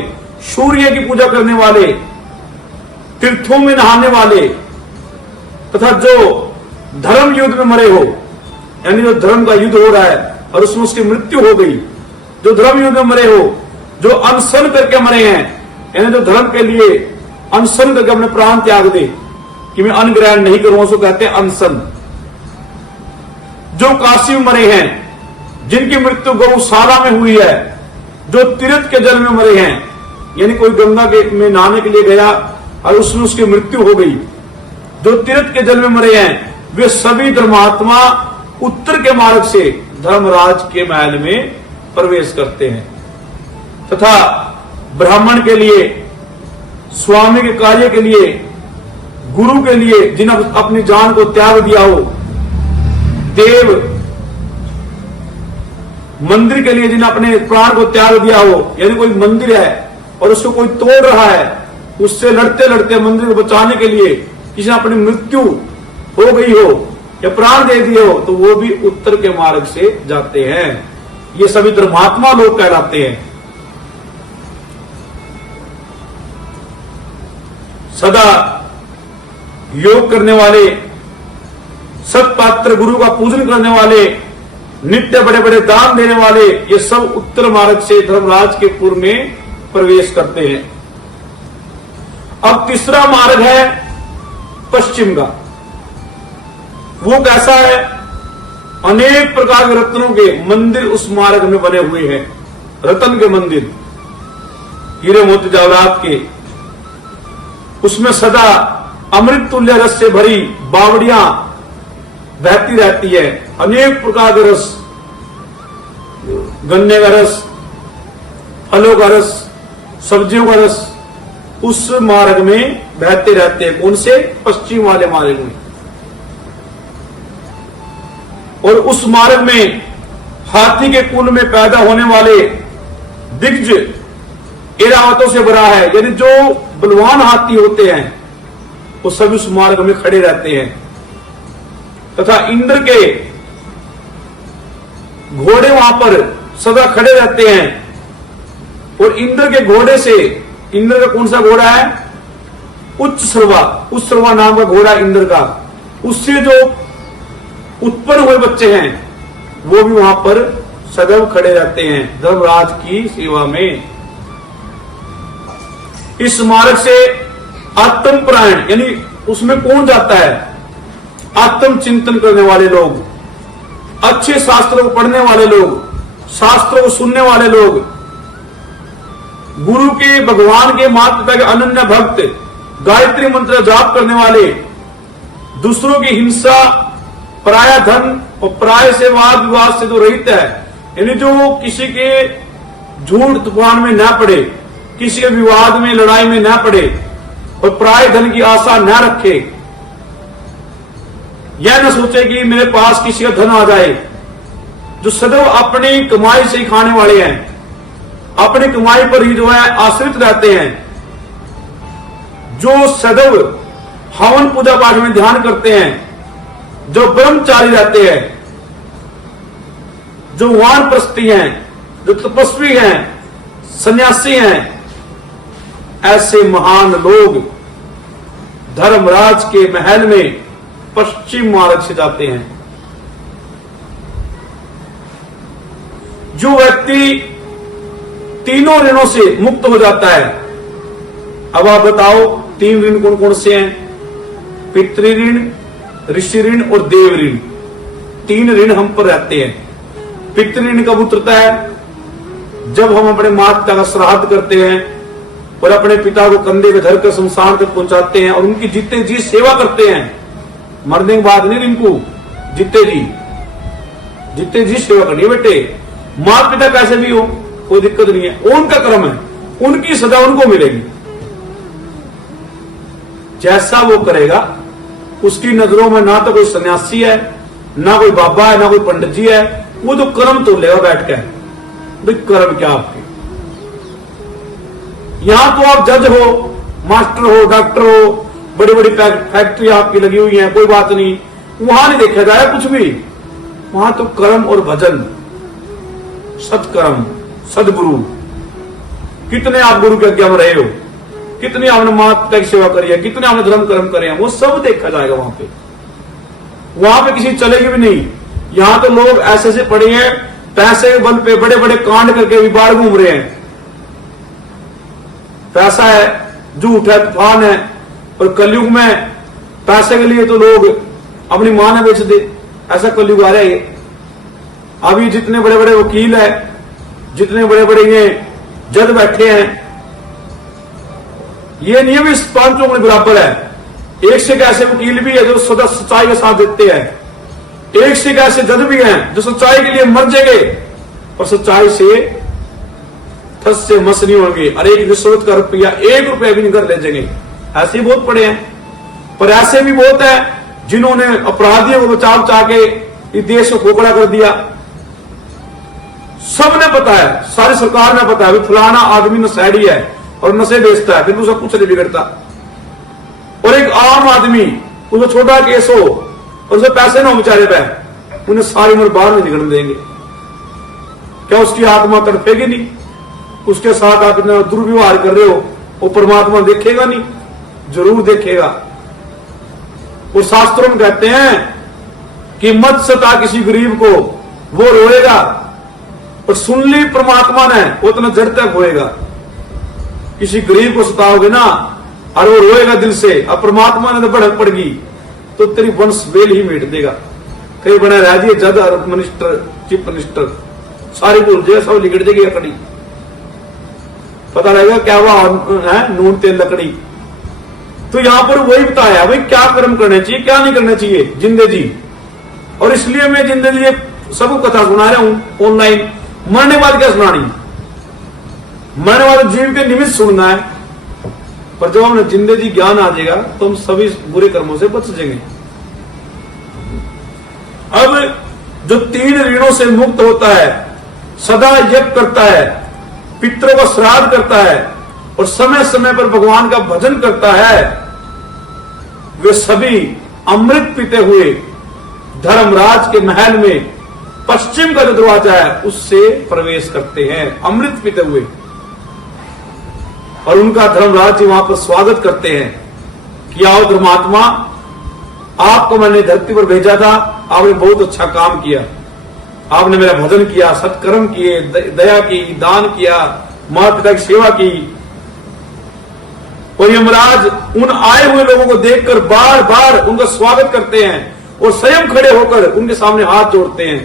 सूर्य की पूजा करने वाले, तीर्थों में नहाने वाले, तथा जो धर्म युद्ध में मरे हो, यानी जो धर्म का युद्ध हो रहा है और उसमें उसकी मृत्यु हो गई, जो धर्म युद्ध में मरे हो, जो अनशन करके मरे हैं, यानी जो धर्म के लिए अनशन करके अपने प्राण त्याग दे कि मैं अन्न ग्रहण नहीं करूंगा, उसको कहते हैं अनशन। जो काशी में मरे हैं, जिनकी मृत्यु गौशाला में हुई है, जो तीर्थ के जल में मरे हैं, यानी कोई गंगा के में नहाने के लिए गया और उसमें उसकी मृत्यु हो गई, जो तीर्थ के जल में मरे हैं, वे सभी धर्मात्मा उत्तर के मार्ग से धर्मराज के महल में प्रवेश करते हैं। तथा ब्राह्मण के लिए, स्वामी के कार्य के लिए, गुरु के लिए जिन्होंने अपनी जान को त्याग दिया हो, देव मंदिर के लिए जिन्हें अपने प्राण को त्याग दिया हो, यानी कोई मंदिर है और उसको कोई तोड़ रहा है, उससे लड़ते लड़ते मंदिर को बचाने के लिए किसी ने अपनी मृत्यु हो गई हो या प्राण दे दिए हो, तो वो भी उत्तर के मार्ग से जाते हैं। ये सभी धर्मात्मा लोग कहलाते हैं। सदा योग करने वाले, सत्पात्र गुरु का पूजन करने वाले, नित्य बड़े बड़े दान देने वाले, ये सब उत्तर मार्ग से धर्मराज के पुर में प्रवेश करते हैं। अब तीसरा मार्ग है पश्चिम का। वो कैसा है? अनेक प्रकार के रत्नों के मंदिर उस मार्ग में बने हुए हैं। रत्न के मंदिर, हीरे मोती जवाहरात के, उसमें सदा अमृत तुल्य रस से भरी बावड़ियां बहती रहती है। अनेक प्रकार के रस, गन्ने का रस, फलों का रस, सब्जियों का रस उस मार्ग में बहते रहते हैं। कौन से? पश्चिम वाले मार्ग में। और उस मार्ग में हाथी के कुल में पैदा होने वाले दिग्ज एरावतों से भरा है। यानी जो बलवान हाथी होते हैं वो सभी उस मार्ग में खड़े रहते हैं। तथा इंद्र के घोड़े वहां पर सदा खड़े रहते हैं। और इंद्र के घोड़े से, इंद्र का कौन सा घोड़ा है? उच्च सर्वा, उच्च सर्वा नाम का घोड़ा इंद्र का। उससे जो उत्पन्न हुए बच्चे हैं वो भी वहां पर सदैव खड़े रहते हैं धर्मराज की सेवा में। इस मार्ग से आत्मपरायण, यानी उसमें कौन जाता है? आत्म चिंतन करने वाले लोग, अच्छे शास्त्रों को पढ़ने वाले लोग, शास्त्रों को सुनने वाले लोग, गुरु के, भगवान के, माता पिता के अनन्य भक्त, गायत्री मंत्र जाप करने वाले, दूसरों की हिंसा, पराया धन और पराय से वाद विवाद से तो रहित है। यानी जो किसी के झूठ तूफान में न पड़े, किसी के विवाद में, लड़ाई में न पड़े और पराय धन की आशा न रखे। यह न सोचे कि मेरे पास किसी का धन आ जाए। जो सदैव अपनी कमाई से ही खाने वाले हैं, अपनी कमाई पर ही जो है आश्रित रहते हैं, जो सदैव हवन पूजा पाठ में ध्यान करते हैं, जो ब्रह्मचारी रहते हैं, जो वानप्रस्थी हैं, जो तपस्वी हैं, सन्यासी हैं, ऐसे महान लोग धर्मराज के महल में पश्चिम मार्ग से जाते हैं। जो व्यक्ति तीनों ऋणों से मुक्त हो जाता है। अब आप बताओ 3 ऋण कौन कौन से हैं? पितृ ऋण, ऋषि ऋण और देव ऋण। 3 ऋण हम पर रहते हैं। पितृ ऋण कब उतरता है? जब हम अपने माता पिता का श्राद्ध करते हैं और अपने पिता को कंधे पे धरकर शमशान तक पहुंचाते हैं और उनकी जितने जी सेवा करते हैं। मरने के बाद नहीं, इनको जितने जी सेवा करनी है बेटे। माता पिता कैसे भी हो, कोई दिक्कत नहीं है, उनका कर्म है, उनकी सजा उनको मिलेगी। जैसा वो करेगा उसकी नजरों में ना तो कोई सन्यासी है, ना कोई बाबा है, ना कोई पंडित जी है। वो तो कर्म तो लेगा बैठ के। भाई कर्म क्या आपके? यहां तो आप जज हो, मास्टर हो, डॉक्टर हो, बड़ी बड़ी फैक्ट्री आपकी लगी हुई है, कोई बात नहीं, वहां नहीं देखा जाए कुछ भी। वहां तो कर्म और भजन, सत्कर्म, सदगुरु। कितने आप गुरु के आज्ञा में रहे हो, कितने आपने माता पिता की सेवा करी है, कितने आपने धर्म कर्म करे हैं, वो सब देखा जाएगा वहां पे। वहां पे किसी चलेगी भी नहीं। यहां तो लोग ऐसे ऐसे पड़े हैं, पैसे के बल पे बड़े बड़े कांड करके भी बाहर घूम रहे हैं। पैसा है, झूठ है, तूफान है। और कलयुग में पैसे के लिए तो लोग अपनी मां ने बेच दे। ऐसा कलयुग आ रहा है। अभी जितने बड़े बड़े वकील है, जितने बड़े बड़े ये जज बैठे हैं, ये नियम इस पांचों में बराबर है। एक से एक ऐसे वकील भी है जो सदा सच्चाई का साथ देते हैं। एक से एक ऐसे जज भी हैं जो सच्चाई के लिए मर जाएंगे और सच्चाई से ठस से मस नहीं होंगे। और एक रिश्वत का रुपया 1 रुपया भी नहीं कर ले जाएंगे। ऐसे ही बहुत पड़े हैं। पर ऐसे भी बहुत है जिन्होंने अपराधियों को बचाव चाह के इस देश को खोखला कर दिया। सबने पता है, सारी सरकार ने पता है फलाना आदमी नशेड़ी है और नशे बेचता है, फिर उसका कुछ नहीं बिगड़ता। और एक आम आदमी, उसको छोटा केस हो और उसे पैसे ना हो बेचारे पे, उन्हें सारी उम्र बाहर नहीं निकलने देंगे। क्या उसकी आत्मा तड़पेगी नहीं? उसके साथ आप इतना दुर्व्यवहार कर रहे हो, वो परमात्मा देखेगा नहीं? जरूर देखेगा। वो शास्त्रों में कहते हैं कि मत सता किसी गरीब को, वो रोएगा, और सुन ली परमात्मा ने उतना जड़ तक होएगा। किसी गरीब को सताओगे ना और वो रोएगा दिल से, अब परमात्मा ने तो भड़क पड़गी तो तेरी वंश बेल ही मेट देगा। कई बने रह दिए जज और मिनिस्टर, चीफ मिनिस्टर, सारी भूल जाए, सब लिगड़ जाएगी लकड़ी, पता रहेगा क्या हुआ है, नून तेल लकड़ी। तो यहां पर वही बताया भाई क्या कर्म करने चाहिए, क्या नहीं करना चाहिए जिंदगी। और इसलिए मैं जिंदगी सबको कथा सुना रहा हूं ऑनलाइन। मरने बाद क्या सुनानी, मरने वाले जीव के निमित्त सुनना है, पर जब हमें जिंदगी ज्ञान आ जाएगा तो हम सभी बुरे कर्मों से बच जाएंगे। अब जो 3 ऋणों से मुक्त होता है, सदा यज्ञ करता है, पितरों का श्राद्ध करता है और समय समय पर भगवान का भजन करता है, वे सभी अमृत पीते हुए धर्मराज के महल में पश्चिम का जो दरवाजा है उससे प्रवेश करते हैं, अमृत पीते हुए। और उनका धर्मराज जी वहां पर स्वागत करते हैं कि आओ धर्मात्मा, आपको मैंने धरती पर भेजा था, आपने बहुत अच्छा काम किया, आपने मेरा भजन किया, सत्कर्म किए, दया की, दान किया, माता पिता की सेवा की। और यमराज उन आए हुए लोगों को देखकर बार बार उनका स्वागत करते हैं और स्वयं खड़े होकर उनके सामने हाथ जोड़ते हैं।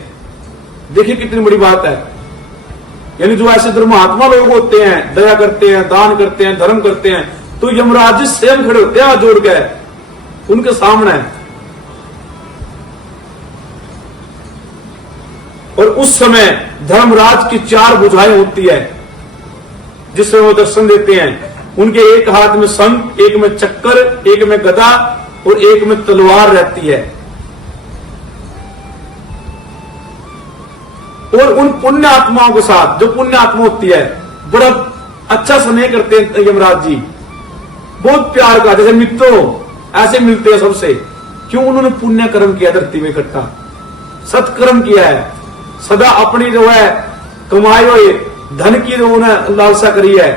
देखिए कितनी बड़ी बात है। यानी जो ऐसे धर्मात्मा लोग होते हैं, दया करते हैं, दान करते हैं, धर्म करते हैं, तो यमराज जी स्वयं खड़े होते हैं हाथ जोड़ के उनके सामने। और उस समय धर्मराज की 4 भुजाएं होती है जिसमें वो दर्शन देते हैं। उनके एक हाथ में शंख, एक में चक्कर, एक में गदा और एक में तलवार रहती है। और उन पुण्य आत्माओं के साथ, जो पुण्य आत्मा होती है, बड़ा अच्छा स्नेह करते हैं यमराज जी, बहुत प्यार का, जैसे मित्रों ऐसे मिलते हैं सबसे। क्यों? उन्होंने पुण्य कर्म किया, धरती में इकट्ठा सत्कर्म किया है, सदा अपनी जो है कमाई हुए धन की जो उन्हें लालसा करी है,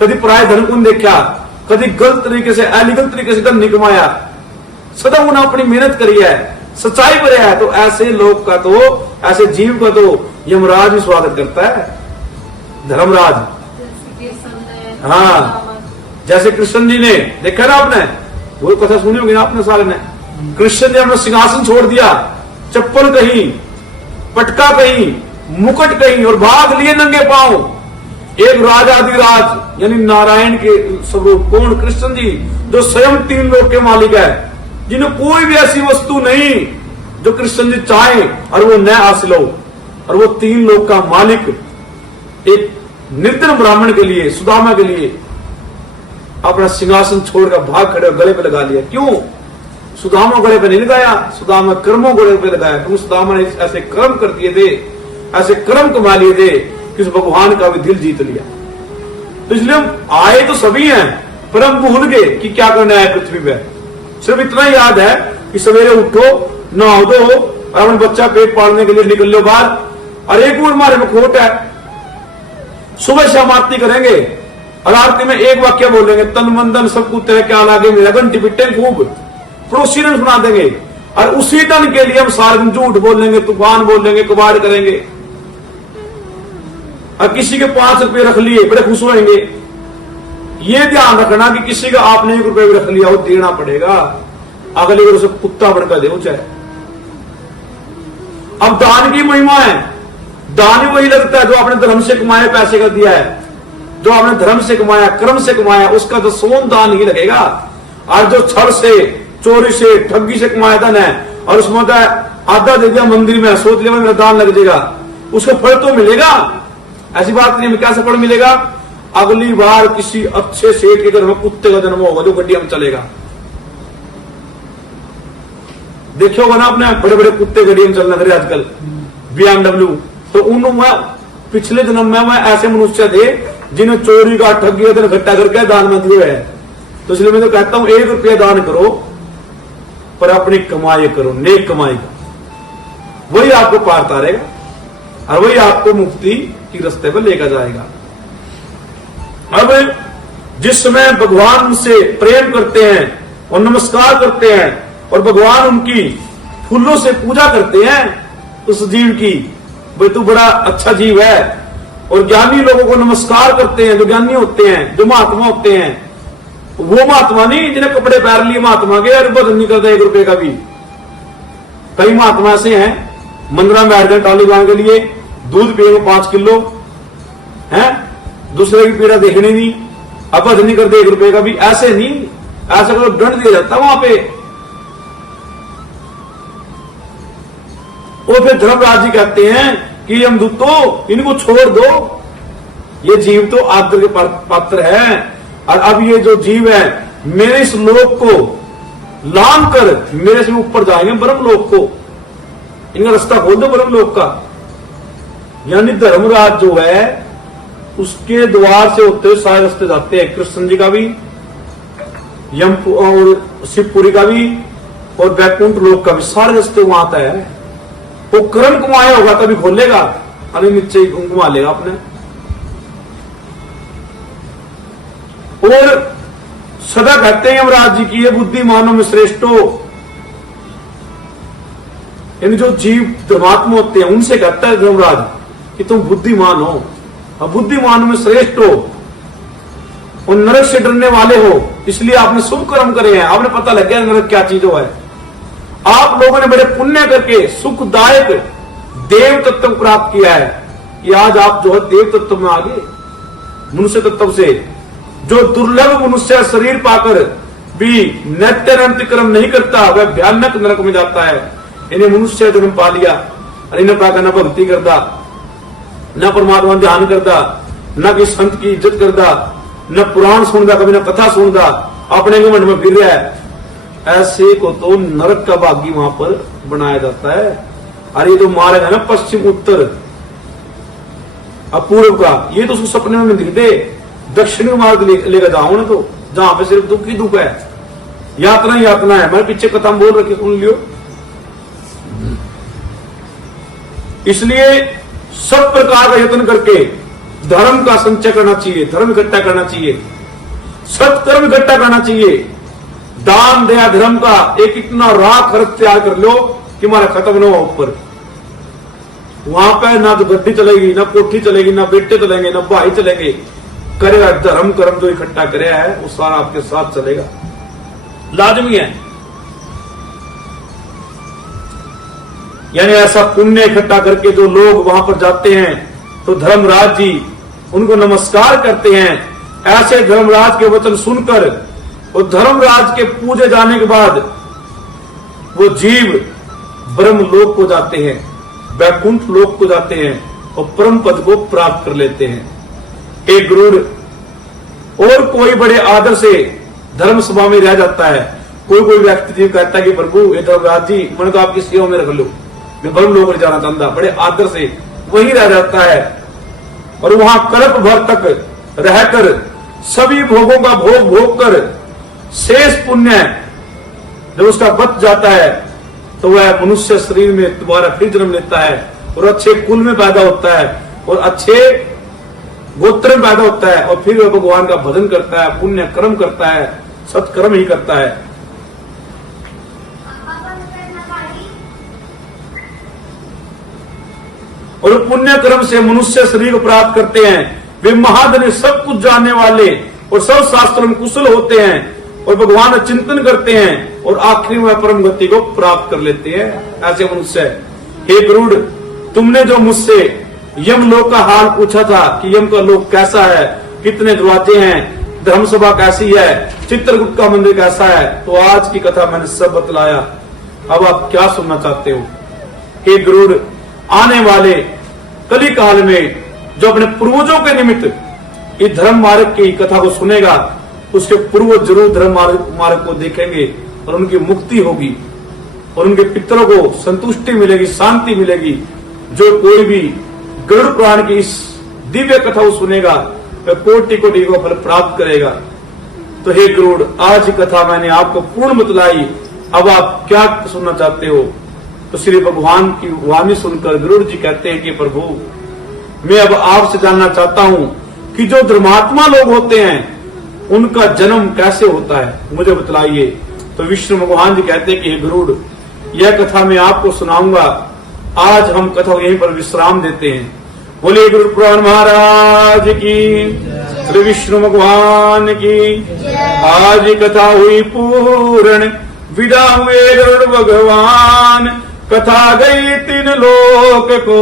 कभी पराये धन को नहीं देखा, कभी गलत तरीके से, अलीगल तरीके से धन नहीं कमाया, सदा उन्हें अपनी मेहनत करी है, सच्चाई पर है। तो ऐसे लोग का तो, ऐसे जीव का तो यमराज भी स्वागत करता है, धर्मराज। हाँ, जैसे कृष्ण जी ने देखा ना आपने, वो कथा सुनी होगी ना आपने सारे ने। कृष्ण जी अपना सिंहासन छोड़ दिया, चप्पल कहीं, पटका कहीं, मुकुट कहीं, और भाग लिए नंगे पांव एक राजाधिराज यानी नारायण के स्वरूप। कौन? कृष्ण जी, जो स्वयं 3 लोक के मालिक है, जिन्हें कोई भी ऐसी वस्तु नहीं जो कृष्ण जी चाहे और वो न हासिल हो। और वो 3 लोक का मालिक एक निर्धन ब्राह्मण के लिए, सुदामा के लिए अपना सिंहासन छोड़कर भाग खड़े, गले पे लगा लिया। क्यों? सुदामा गले पे नहीं लगाया, सुदामा कर्मों गले पे लगाया, क्योंकि सुदामा ने ऐसे कर्म कर दिए थे, ऐसे कर्म कमा लिए थे कि उस भगवान का भी दिल जीत लिया। तो इसलिए हम आए तो सभी हैं, पर हम भूल गए कि क्या करना है पृथ्वी पे। सिर्फ इतना याद है कि सवेरे उठो, नहाओ धो और अपने बच्चा पेट पालने के लिए निकल लो बाहर। और एक और हमारे में खोट है, सुबह शाम आरती करेंगे और आरती में एक वाक्य बोलेंगे, तन मन धन सब कुछ तेरे क्या लागे मेरा, घंटी पिटे खूब, पड़ोसी ने सुना देंगे। और उसी धन के लिए हम सारे दिन झूठ बोलेंगे, तूफान बोलेंगे, कबाड़ करेंगे। और किसी के 5 रुपए रख लिए, बड़े खुश होंगे। ये ध्यान रखना कि किसी का आपने 1 रुपए भी रख लिया, वो देना पड़ेगा, अगले बार उसे कुत्ता बनकर दे चाहे। अब दान की महिमा है, दान ही वही लगता है जो आपने धर्म से कमाए पैसे का दिया है, जो आपने धर्म से कमाया, कर्म से कमाया, उसका तो सोन दान ही लगेगा। और जो छल से, चोरी से, ठगी से कमाया धन है और उसमें आधा दे दिया मंदिर में, सोच लिया मेरा दान लग जाएगा, उसको फल तो मिलेगा। ऐसी बात नहीं, क्या फल मिलेगा? अगली बार किसी अच्छे सेठ के घर में कुत्ते का जन्म होगा जो गड्डी में चलेगा। देखिए होगा ना आपने, बड़े बड़े कुत्ते गड्डी में चलना करे आजकल, BMW। तो उनमें पिछले जन्म में मैं ऐसे मनुष्य थे जिन्हें चोरी का, ठगी का इकट्ठा करके दान में दिए है। तो इसलिए मैं तो कहता हूं 1 रुपया दान करो पर अपनी कमाई करो, नेक कमाई करो, वही आपको पार तारेगा और वही आपको मुक्ति की रास्ते पर लेकर जाएगा। अब जिस समय भगवान से प्रेम करते हैं और नमस्कार करते हैं और भगवान उनकी फूलों से पूजा करते हैं उस जीव की, भाई तू बड़ा अच्छा जीव है। और ज्ञानी लोगों को नमस्कार करते हैं, जो ज्ञानी होते हैं, जो महात्मा होते हैं। वो महात्मा नहीं जिन्हें कपड़े पहन लिए महात्मा के, और भजन नहीं करता 1 रुपए का भी। कई महात्मा ऐसे हैं मंदिर में बैठ गए टाली गांव के लिए, दूध पिएंगे 5 किलो है, दूसरे की पीड़ा देखनी नहीं, अब भजन नहीं करते 1 रुपए का भी। ऐसे नहीं, ऐसा करो दंड दिया जाता वहां पे। वो फिर धर्मराज जी कहते हैं कि यमदूतो इनको छोड़ दो, ये जीव तो आदर के पात्र है। और अब ये जो जीव है मेरे इस लोक को लांग कर मेरे से ऊपर जाएंगे ब्रह्म लोक को, इनका रास्ता खोल दो ब्रह्म लोक का। यानी धर्मराज जो है उसके द्वार से होते हुए सारे रास्ते जाते हैं, कृष्ण जी का भी, यम और शिवपुरी का भी, और वैकुंठ लोक का भी, सारे रास्ते वहां आता है। वो कर्म कुमाया होगा तभी खोलेगा, अरे नीचे ही घुमा लेगा अपने। और सदा कहते हैं यमराज जी की ये बुद्धिमानों में श्रेष्ठ हो, इन जो जीव धर्मात्मा होते हैं उनसे कहता है धर्मराज कि तुम बुद्धिमान हो, और बुद्धिमानों में श्रेष्ठ हो, और नरक से डरने वाले हो, इसलिए आपने शुभ कर्म करे हैं, आपने पता लग गया नरक क्या चीज है। आप लोगों ने बड़े पुण्य करके सुखदायक देव तत्व प्राप्त किया है कि आज आप जो है देव तत्व में आ गए। मनुष्य तत्व से जो दुर्लभ मनुष्य शरीर पाकर भी नित्य कर्म नहीं करता वह भयानक नरक में जाता है। इन्हें मनुष्य जन्म पा लिया और इन्हें पाकर न भक्ति करता, न परमात्मा ध्यान करता, न किसी संत की इज्जत करता, न पुराण सुनता, कभी न कथा सुनता, अपने घमंड में फिर रहा है। ऐसे को तो नरक का भागी वहां पर बनाया जाता है। अरे ये तो मार्ग है ना पश्चिम उत्तर अपूर्व का, ये तो उसको सपने में दिखते। दक्षिणी मार्ग लेकर जाओ ना, तो जहां पे सिर्फ दुख ही दुख है, यातना ही यातना है। मैं पीछे कथा बोल रखी, सुन लियो। इसलिए सब प्रकार का यत्न करके धर्म का संचय करना चाहिए, धर्म इकट्ठा करना चाहिए, सत्कर्म इकट्ठा करना चाहिए। दान दया धर्म का एक इतना राख खर्च तैयार कर लो कि हमारा खत्म न हो ऊपर। वहां पे ना तो गड्डी चलेगी, ना कोठी चलेगी, ना बेटे चलेंगे, ना भाई चलेंगे। करेगा धर्म कर्म जो इकट्ठा कराया है वो सारा आपके साथ चलेगा, लाजमी है। यानी ऐसा पुण्य इकट्ठा करके जो लोग वहां पर जाते हैं तो धर्मराज जी उनको नमस्कार करते हैं। ऐसे धर्मराज के वचन सुनकर और धर्मराज के पूजे जाने के बाद वो जीव ब्रह्म लोक को जाते हैं, वैकुंठ लोक को जाते हैं और परम पद को प्राप्त कर लेते हैं। एक गरुड़ और कोई बड़े आदर से धर्म सभा में रह जाता है। कोई कोई व्यक्ति जीव कहता है कि प्रभु ये धर्मराज जी मैंने तो आपकी सेवा में रख लो, मैं ब्रह्म लोक में जाना चाहता, बड़े आदर से वही रह जाता है। और वहां कल्प भर तक रहकर सभी भोगों का भोग भोग कर शेष पुण्य जब उसका बच जाता है तो वह मनुष्य शरीर में दोबारा फिर जन्म लेता है और अच्छे कुल में पैदा होता है और अच्छे गोत्र में पैदा होता है और फिर वह भगवान का भजन करता है, पुण्य कर्म करता है, सत्कर्म ही करता है। और पुण्य कर्म से मनुष्य शरीर को प्राप्त करते हैं। वे महाधनी सब कुछ जानने वाले और सब शास्त्रों में कुशल होते हैं और भगवान का चिंतन करते हैं और आखिरी में परम गति को प्राप्त कर लेते हैं। ऐसे मनुष्य। हे गरुड़, तुमने जो मुझसे यमलोक का हाल पूछा था कि यम का लोक कैसा है, कितने दरवाजे हैं, धर्मसभा कैसी है, चित्रकूट का मंदिर कैसा है, तो आज की कथा मैंने सब बतलाया। अब आप क्या सुनना चाहते हो? हे गरुड़, आने वाले कली काल में जो अपने पूर्वजों के निमित्त इस धर्म मार्ग की कथा को सुनेगा उसके पूर्वज जरूर धर्म मार्ग को देखेंगे और उनकी मुक्ति होगी और उनके पितरों को संतुष्टि मिलेगी, शांति मिलेगी। जो कोई भी गरुड़ पुराण की इस दिव्य कथा को सुनेगा वह कोटि कोटि को फल प्राप्त करेगा। तो हे गरुड़, आज की कथा मैंने आपको पूर्ण बतलाई, अब आप क्या सुनना चाहते हो? तो श्री भगवान की वाणी सुनकर गरुड़ जी कहते हैं कि प्रभु, मैं अब आपसे जानना चाहता हूं कि जो धर्मात्मा लोग होते हैं उनका जन्म कैसे होता है, मुझे बतलाइए। तो विष्णु भगवान जी कहते हैं कि हे गरुड़, यह कथा मैं आपको सुनाऊंगा। आज हम कथा यहीं पर विश्राम देते हैं। बोलिए गुरु पुराण महाराज की, श्री विष्णु भगवान की। आज कथा हुई पूर्ण, विदा हुए गरुड़ भगवान। कथा गई 3 लोक को,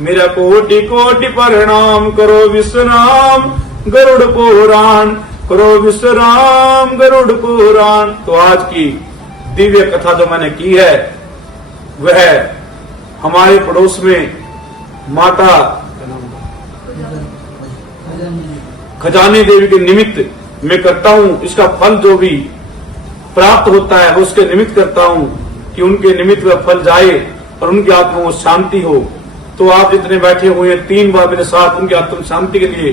मेरा कोटि कोटि प्रणाम। करो विश्राम गरुड़ पुराण, करो विश्राम गरुड़ पुराण। तो आज की दिव्य कथा जो मैंने की है वह हमारे पड़ोस में माता खजानी देवी के निमित्त मैं करता हूँ। इसका फल जो भी प्राप्त होता है उसके निमित्त करता हूँ कि उनके निमित्त वह फल जाए और उनकी आत्मा को शांति हो। तो आप जितने बैठे हुए हैं 3 बार मेरे साथ उनकी आत्मा शांति के लिए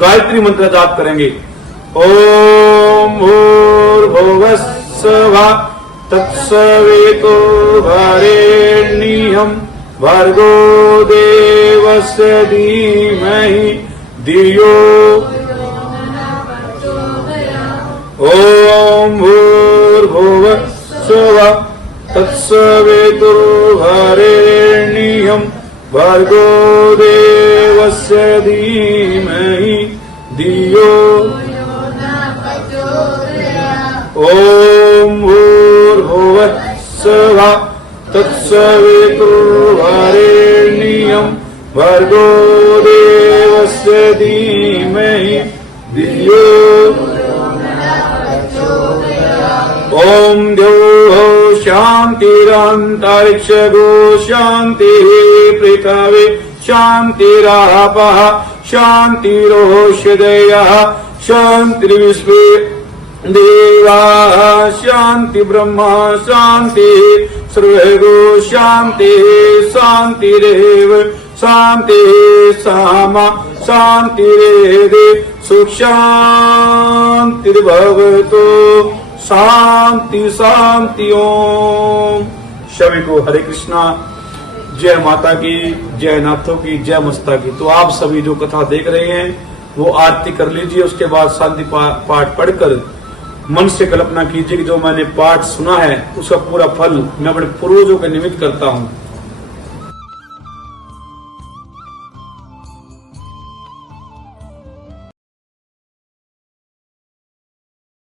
गायत्री मंत्र जाप करेंगे। ओम भूर्भुवः स्वः तत्सवितो वरेण्यं भर्गो देवस्य धीमहि धियो ओम भूर्भुवः स्वः तत्सवितुर्वरेण्यं भर्गो देवस्य धीमहि धियो ओम भूर्भुवः स्वः तत्सवितुर्वरेण्यं भर्गो देवस्य धीमहि धियो ओम द्यौः शान्तिरन्तरिक्षगो शान्तिः पृथिवी शान्तिरापः शान्तिरोषधयः शान्तिर्विश्वे देवाः शान्ति ब्रह्मा शान्तिः सर्वगो शान्तिः शान्तिरेव शान्तिः सामा शान्तिरेधि सुख शान्तिर्भवतु शांति शांति। ओम सभी को हरे कृष्णा। जय माता की, जय नाथों की, जय मस्ता की। तो आप सभी जो कथा देख रहे हैं वो आरती कर लीजिए। उसके बाद शांति पाठ पढ़कर मन से कल्पना कीजिए कि जो मैंने पाठ सुना है उसका पूरा फल मैं अपने पूर्वजों के निमित्त करता हूँ।